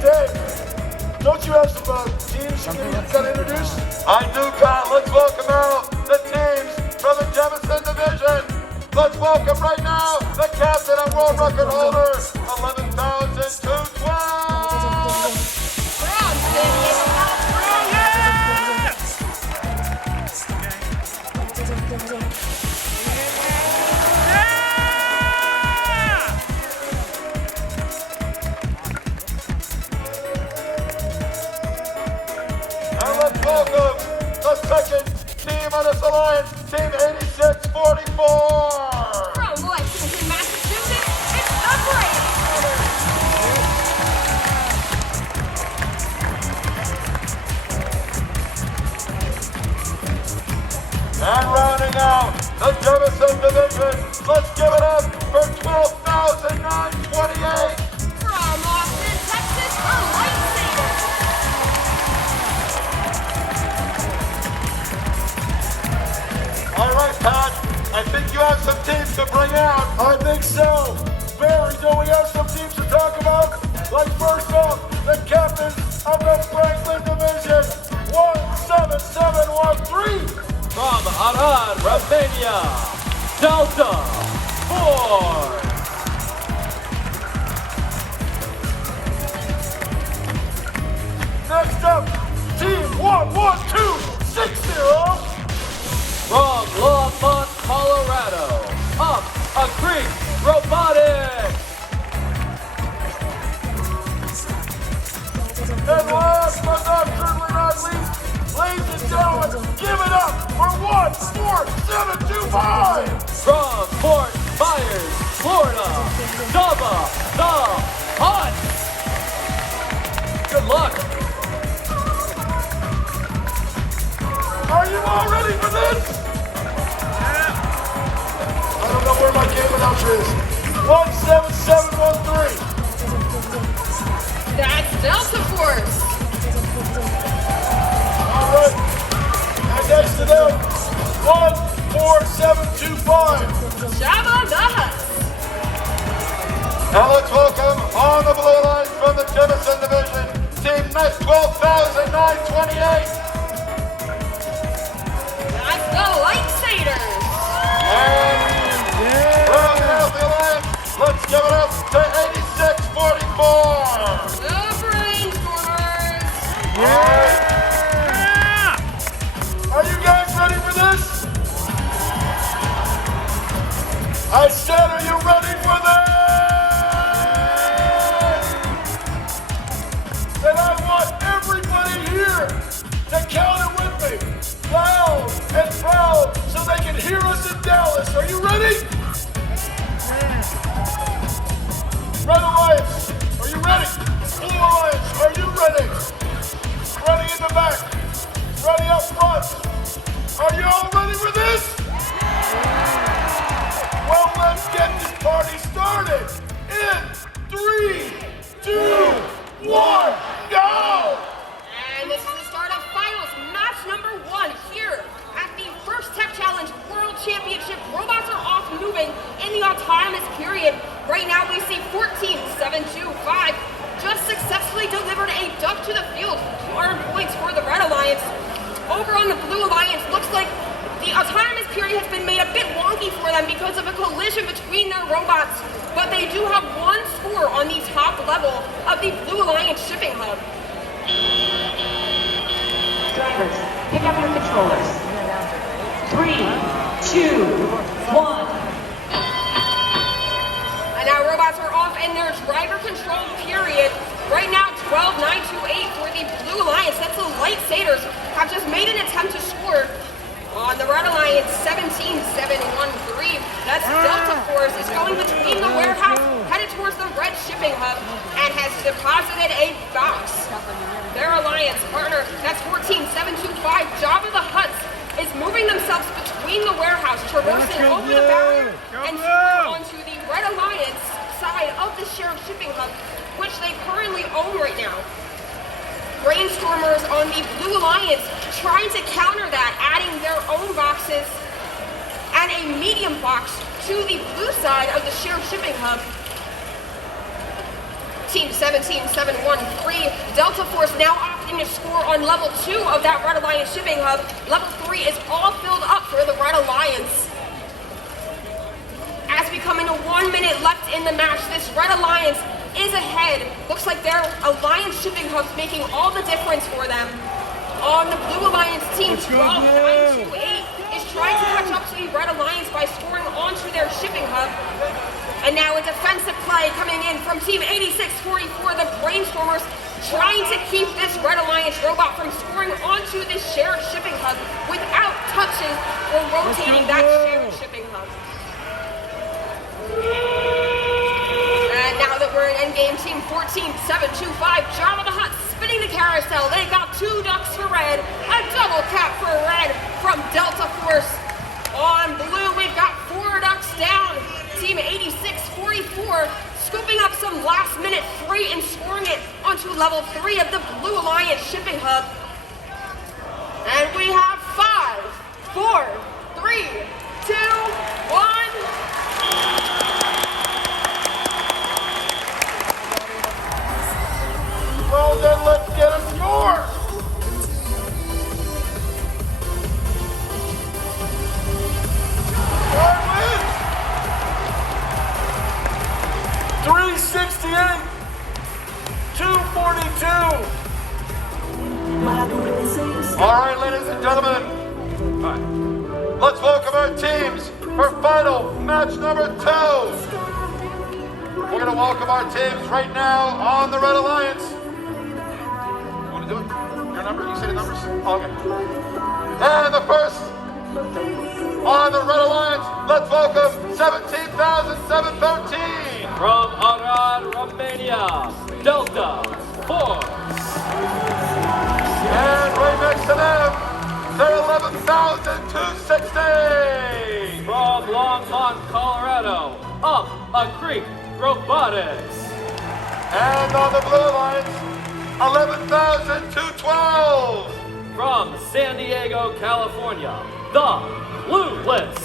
Dave, don't you have some teams you got to introduce? I do, Pat. Let's welcome out the teams from the Jemison Division. Let's welcome right now the captain and world record holder, 11,212. And let's welcome the second team on this alliance, Team 8644. From Lexington, Massachusetts, it's the Brainstormers. And rounding out the Jemison Division, let's give it up for 12,928. From Austin, Texas, the Light Satyrs. All right, Pat, I think you have some teams to bring out. I think so. Barry, do we have some teams to talk about? Like first off, the captain of the Franklin Division, 17713. From Arad, Romania, Delta 4. Next up, Team 11260. From Longmont, Colorado, Robotics. And last but not certainly not least, ladies and gentlemen, give it up for 14725! From Fort Myers, Florida, Java the Hutt. Good luck. Are you all ready for this? I don't know where my game announcer is. 17713. That's Delta Force. All right. And next to them, 14725. Java the Hutt. Now let's welcome on the blue line from the Jefferson Division, Team Met 12,928. That's the Lightsaders. Rounding out the alliance, let's give it up to 8644. The Brainstormers. Are you guys ready for this? I said, are you ready for this? And I want everybody here to count it with me, loud and proud, so they can hear us in Dallas. Are you ready? Red Alliance, are you ready? Blue Alliance, are you ready? Ready in the back, ready up front. Are you all ready for this? Well, let's get this party started in 3, 2, 1, go! And this is the start of finals, match number 1 here at the First Tech Challenge World Championship. Robots are off moving in the autonomous period. Right now we see 14725 just successfully delivered a duck to the field. 200 points for the Red Alliance. Over on the Blue Alliance, looks like the autonomous period has been made a bit wonky for them because of a collision between their robots, but they do have 1 score on the top level of the Blue Alliance shipping hub. Drivers, pick up your controllers. 3, 2, 1. And now robots are off in their driver control period. Right now, 12-928 for the Blue Alliance. That's the Lightsaders have just made an attempt to score on the Red Alliance. 17-713. That's Delta Force is going between the warehouse, headed towards the red shipping hub, and has deposited a box. Their alliance partner, that's 14-725. Java the Hutt is moving themselves between the warehouse, traversing over the barrier, and scoring onto the Red Alliance side of the shared shipping hub, which they currently own right now. Brainstormers on the Blue Alliance trying to counter that, adding their own boxes and a medium box to the blue side of the shared shipping hub. Team 17-713, Delta Force now opting to score on level 2 of that Red Alliance shipping hub. Level 3 is all filled up for the Red Alliance. As we come into 1 minute left in the match, this Red Alliance is ahead. Looks like their Alliance shipping hub's making all the difference for them. On the Blue Alliance team, 12-928 is trying to catch up to the Red Alliance by scoring onto their shipping hub. And now a defensive play coming in from Team 8644, the Brainstormers, trying to keep this Red Alliance robot from scoring onto this shared shipping hub without touching or rotating that shared shipping hub. And now that we're in endgame, Team 14-725, Java the Hutt spinning the carousel. They got 2 ducks for red, a double tap for red from Delta Force. On blue, we've got 4 ducks down. Team 8644 scooping up some last minute freight and scoring it onto level 3 of the Blue Alliance shipping hub. And we have 5, 4, 3, 2, 1. Well, then let's get a score. Our win. 368, 242. All right, ladies and gentlemen, let's welcome our teams for final match number 2. We're going to welcome our teams right now on the Red Alliance. You want to do it? Your number? You say the numbers? Okay. And the first on the Red Alliance, let's welcome 17,713. From Arad, Romania, Delta Force. And right next to them, they're 11,260. From Longmont, Colorado, Up a Creek Robotics. And on the Blue Alliance, 11,212. From San Diego, California, the Clueless.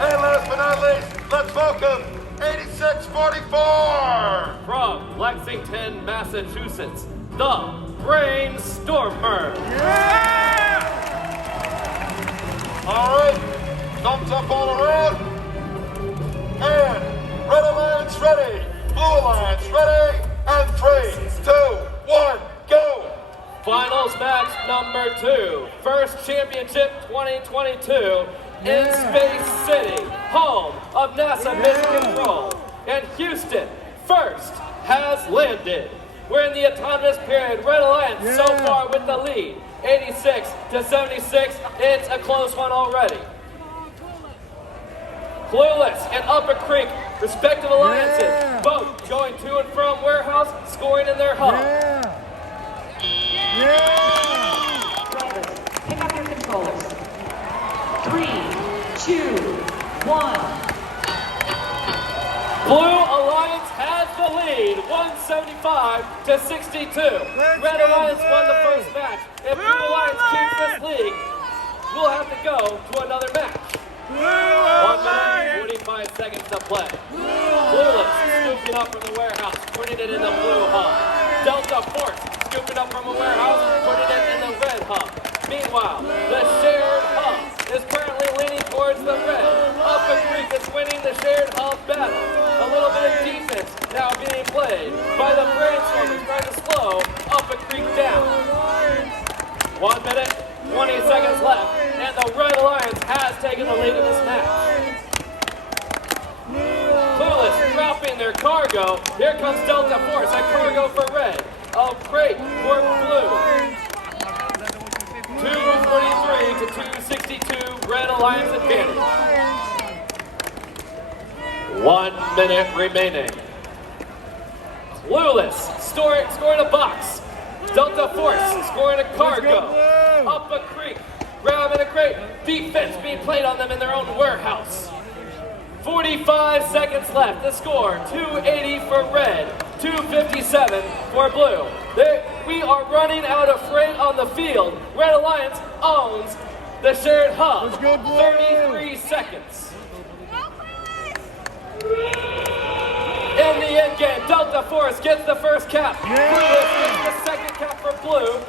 And last but not least, let's welcome 8644. From Lexington, Massachusetts, the Brainstormer. All right, thumbs up all around. And Red Alliance ready, Blue Alliance ready, and 3, 2, 1, go. Finals match number 2, First Championship 2022 in Space City, home of NASA Mission Control. And Houston, First has landed. We're in the autonomous period. Red Alliance so far with the lead, 86-76. It's a close one already. Clueless and Upper Creek, respective alliances, both going to and from warehouse, scoring in their hub. Pick up your controllers. 3, 2, 1. Blue Alliance has the lead, 175-62. Red Alliance won the first match. If Blue Alliance keeps this lead, we'll have to go to another match. 1 minute, 45 seconds to play. Clueless scooping up from the warehouse, putting it in the blue hub. Delta Force scooping up from a warehouse, putting it in the red hub. Meanwhile, the shared hub is currently leaning towards the red. Upper Creek is winning the shared hub battle. A little bit of defense now being played by the Brainstormers, trying to slow Upper Creek down. 1 minute, 20 seconds left, and the Red Alliance has taken the lead in this match. Clueless dropping their cargo. Here comes Delta Force, a cargo for red, a crate for blue. 243-262, Red Alliance advantage. 1 minute remaining. Clueless scoring a box. Delta Force scoring a cargo. Up a creek, grabbing a crate. Defense being played on them in their own warehouse. 45 seconds left. The score, 280 for red, 257 for blue. We are running out of freight on the field. Red Alliance owns the shared hub. 33 seconds. In the end game, Delta Force gets the first cap. Clueless gets the second cap for blue.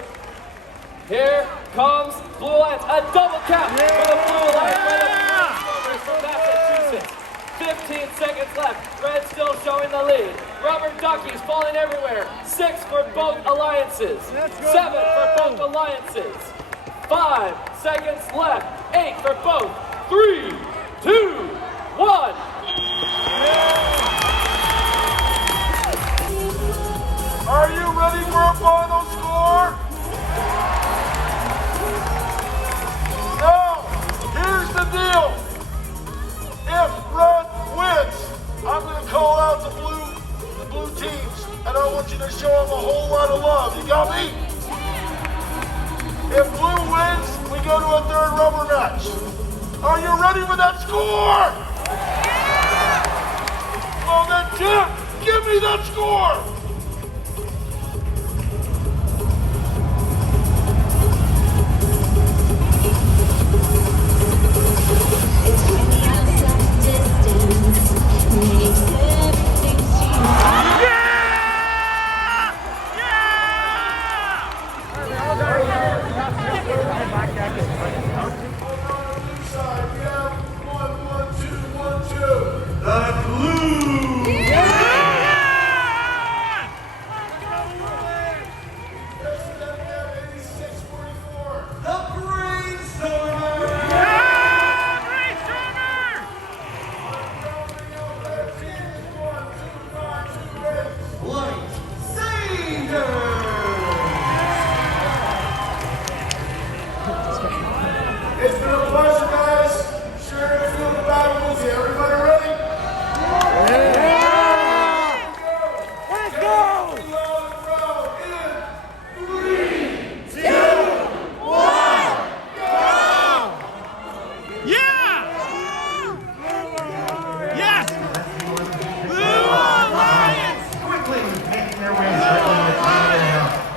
Here comes Blue Alliance, a double cap for the Blue Alliance by the Brainstormers from Massachusetts. 15 seconds left. Red still showing the lead. Rubber duckies falling everywhere. 6 for both alliances. 7 for both alliances. 5 seconds left. 8 for both. 3, 2, 1. Are you ready for a final score? Now, here's the deal. If red wins, I'm going to call out the blue teams, and I want you to show them a whole lot of love. You got me? If blue wins, we go to a third rubber match. Are you ready with that score? Well then, Tim, give me that score!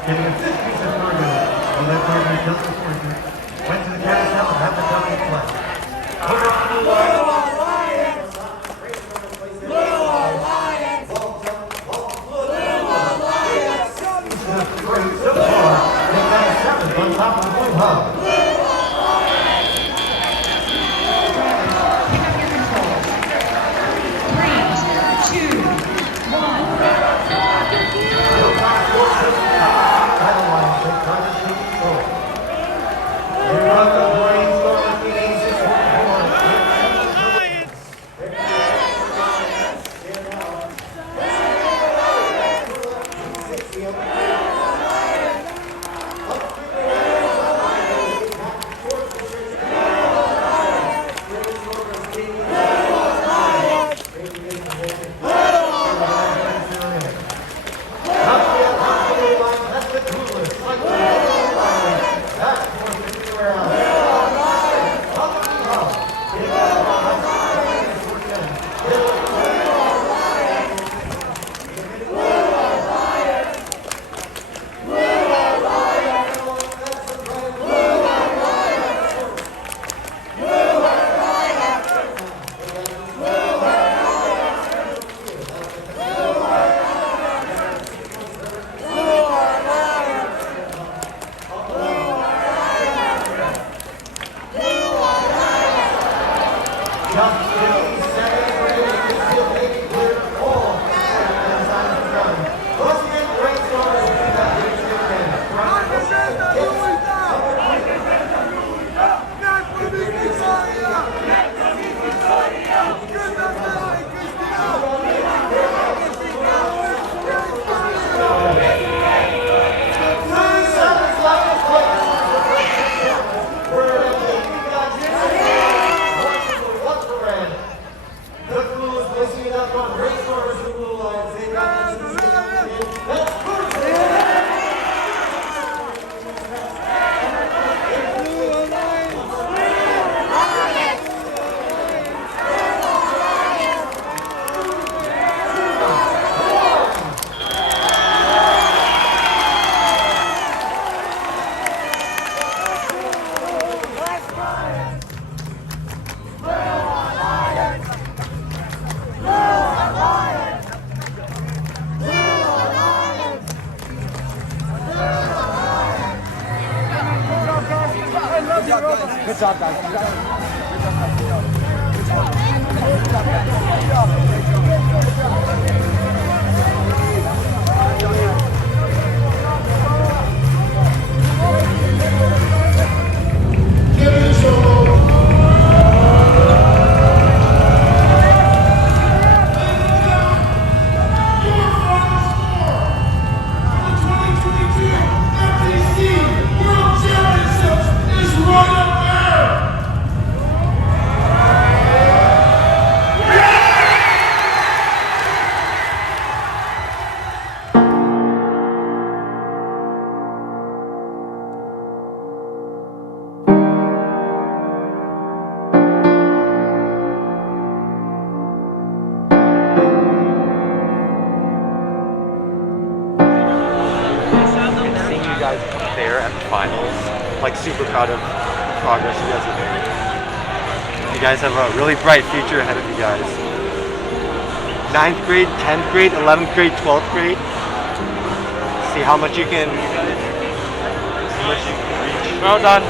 Getting a fifth piece of cargo. The left card we built this worker. Went to the carousel at the bucket play. Over on the Blue Alliance! Blue Alliance! Blue Alliance! This is a great support. Make that a 7 on top of the Blue Hub. Good job, guys. You guys FTC World Championship is right up there! seeing you guys up there at the finals, like super proud of the progress you guys are doing. You guys have a really bright future ahead of you guys. 9th grade, 10th grade, 11th grade, 12th grade. See how much you can reach. Well done.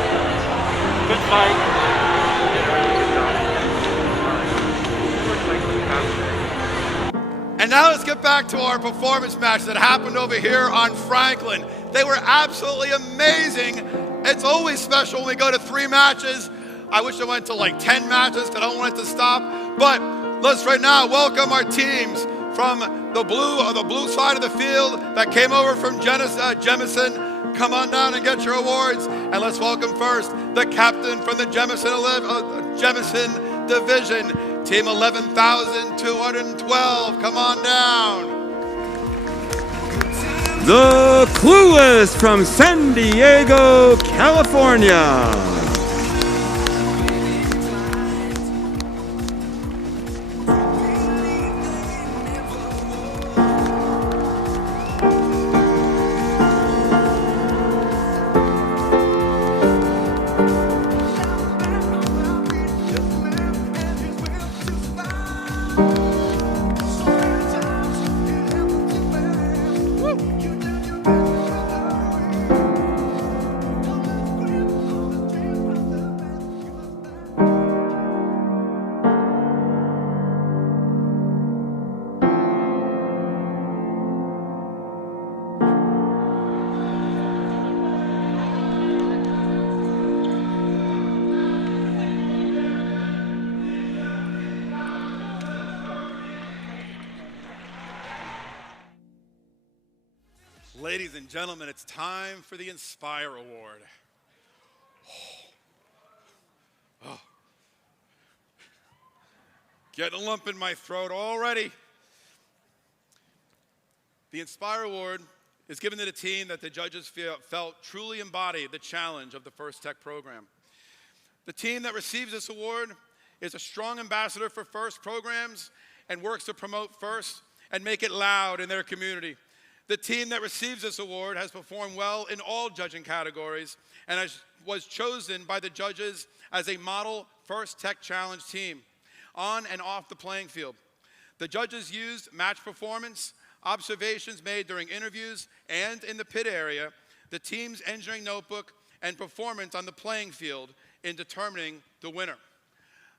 Good fight. And now let's get back to our performance match that happened over here on Franklin. They were absolutely amazing. It's always special when we go to 3 matches. I wish I went to like 10 matches because I don't want it to stop. But let's right now welcome our teams from the blue side of the field that came over from Jemison. Come on down and get your awards. And let's welcome first the captain from the Jemison division. Team 11,212, come on down. the Clueless from San Diego, California. Ladies and gentlemen, it's time for the Inspire Award. Oh. Getting a lump in my throat already. The Inspire Award is given to the team that the judges felt truly embodied the challenge of the First Tech program. The team that receives this award is a strong ambassador for FIRST programs and works to promote FIRST and make it loud in their community. The team that receives this award has performed well in all judging categories and was chosen by the judges as a model First Tech Challenge team on and off the playing field. The judges used match performance, observations made during interviews and in the pit area, the team's engineering notebook, and performance on the playing field in determining the winner.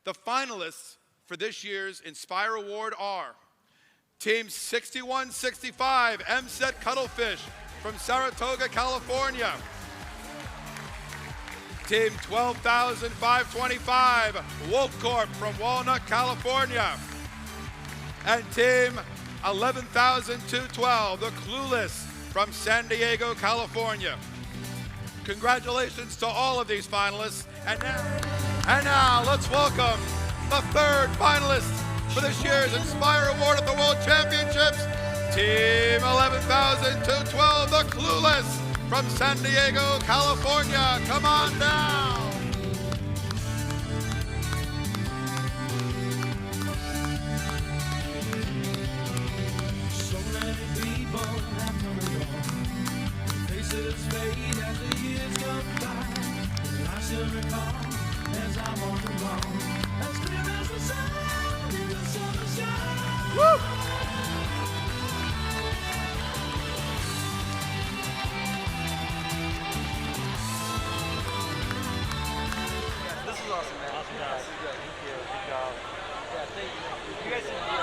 The finalists for this year's Inspire Award are Team 6165, MSET Cuttlefish from Saratoga, California. Team 12525, Wolf Corp from Walnut, California. And Team 11212, the Clueless from San Diego, California. Congratulations to all of these finalists. And now let's welcome the third finalist for this year's Inspire Award at the World Championships, Team 11212, the Clueless from San Diego, California. Come on down. So many people have come and gone. Faces fade as the years go by. And I still recall as I'm on the ground, as clear as the sun. Woo! This is awesome, man. Awesome job. This is good. Thank you. Good job. Yeah, thank you. You guys did great.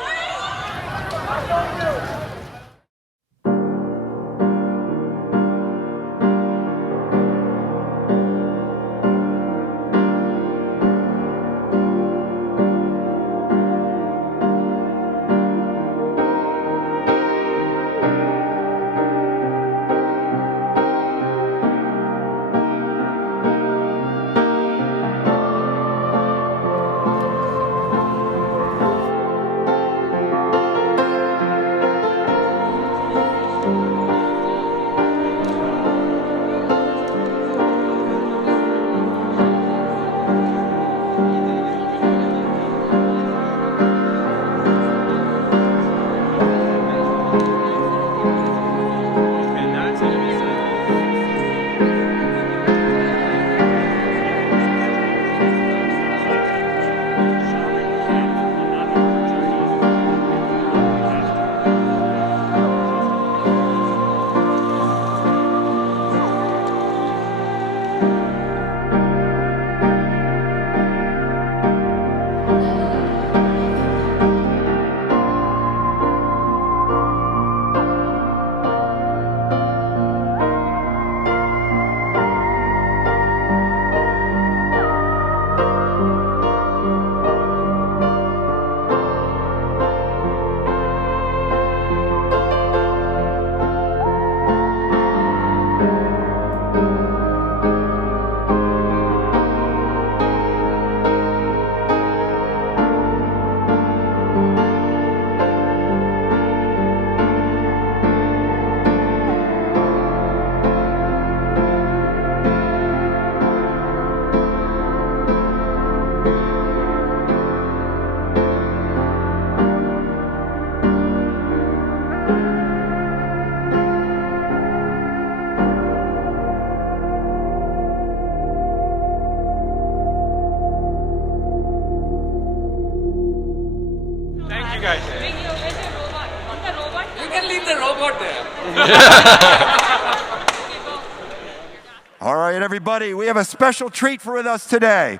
All right, everybody, we have a special treat with us today.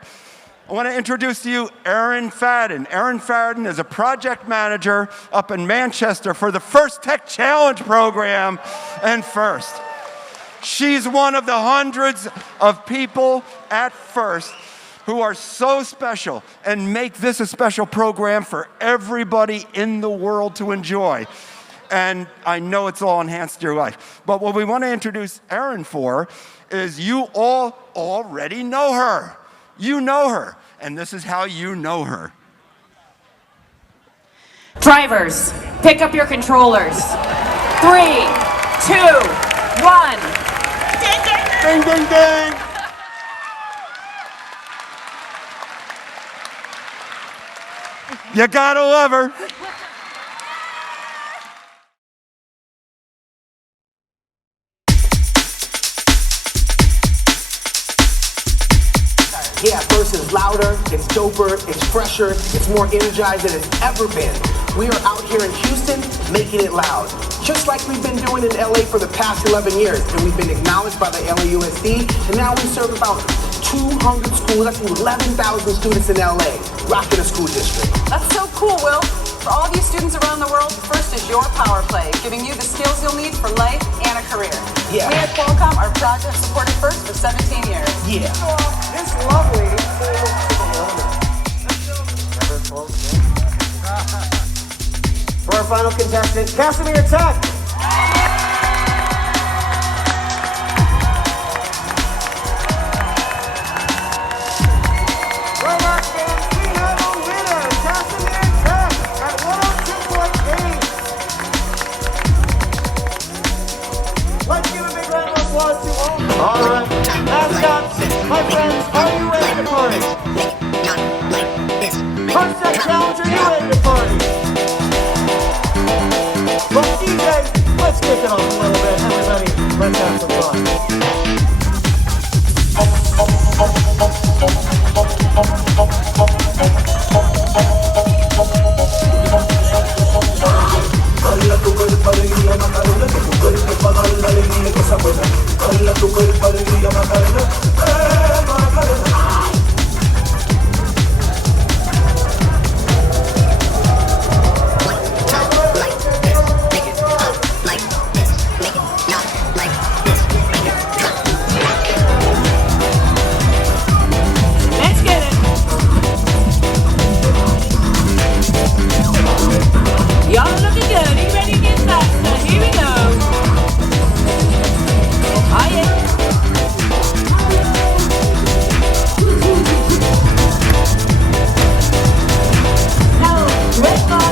I want to introduce to you Erin Fadden. Erin Fadden is a project manager up in Manchester for the First Tech Challenge program and First. She's one of the hundreds of people at First who are so special and make this a special program for everybody in the world to enjoy. And I know it's all enhanced your life. But what we want to introduce Erin for is you all already know her. You know her, and this is how you know her. Drivers, pick up your controllers. 3, 2, 1. Ding, ding, ding. You gotta love her. Yeah, First is louder, it's doper, it's fresher, it's more energized than it's ever been. We are out here in Houston making it loud. Just like we've been doing in LA for the past 11 years. And we've been acknowledged by the LAUSD. And now we serve about 200 schools, that's 11,000 students in LA, rocking a school district. That's so cool, Will. For all of you students around the world, First is your power play, giving you the skills you'll need for life and a career. Yeah. We at Qualcomm are proud to have supported First for 17 years. Yeah. It's lovely. For our final contestant, Casimir Tech. All right, mascots, my friends, are you ready to party? First Tech Challenge, are you ready to party? Well, DJ, let's kick it off a little bit. Everybody, let's have some fun. Dale tu cuerpo alegría Macarena, que tu cuerpo es para dar la alegría y cosas buenas. Dale tu cuerpo alegría Macarena, Macarena. Let's get it. Y'all looking good. Are you ready to get faster? Here we go. Oh yeah. No, red ball.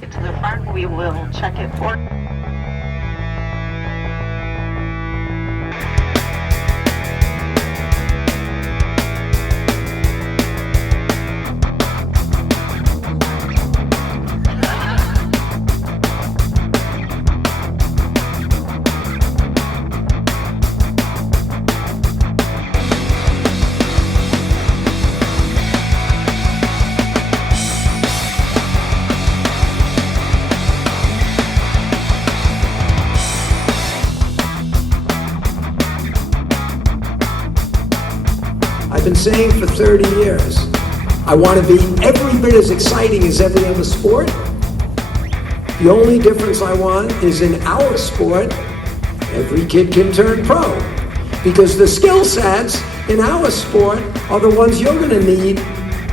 To the front, we will check it for. saying for 30 years. I want to be every bit as exciting as every other sport. The only difference I want is in our sport, every kid can turn pro. Because the skill sets in our sport are the ones you're going to need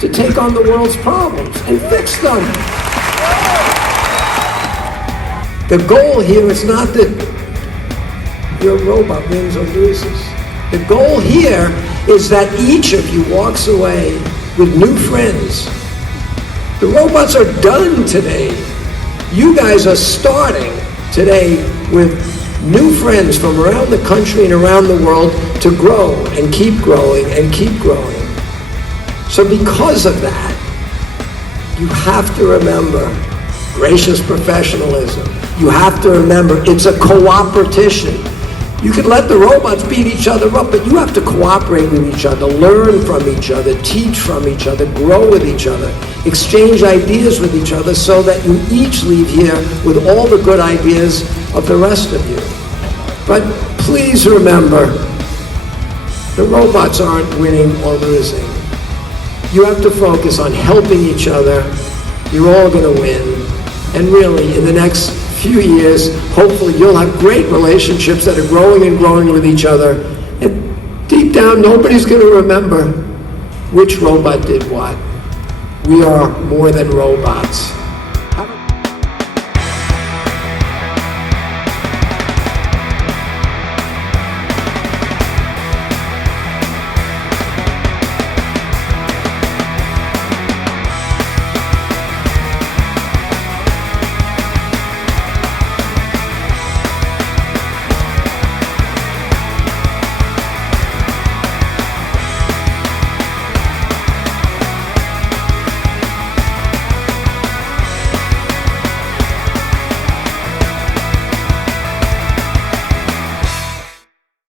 to take on the world's problems and fix them. The goal here is not that your robot wins or loses. The goal here is that each of you walks away with new friends. The robots are done today. You guys are starting today with new friends from around the country and around the world to grow and keep growing and keep growing. So because of that, you have to remember gracious professionalism. You have to remember it's a cooperation. You can let the robots beat each other up, but you have to cooperate with each other, learn from each other, teach from each other, grow with each other, exchange ideas with each other so that you each leave here with all the good ideas of the rest of you. But please remember, the robots aren't winning or losing. You have to focus on helping each other. You're all going to win. And really, in the next few years, hopefully you'll have great relationships that are growing and growing with each other. And deep down, nobody's going to remember which robot did what. We are more than robots.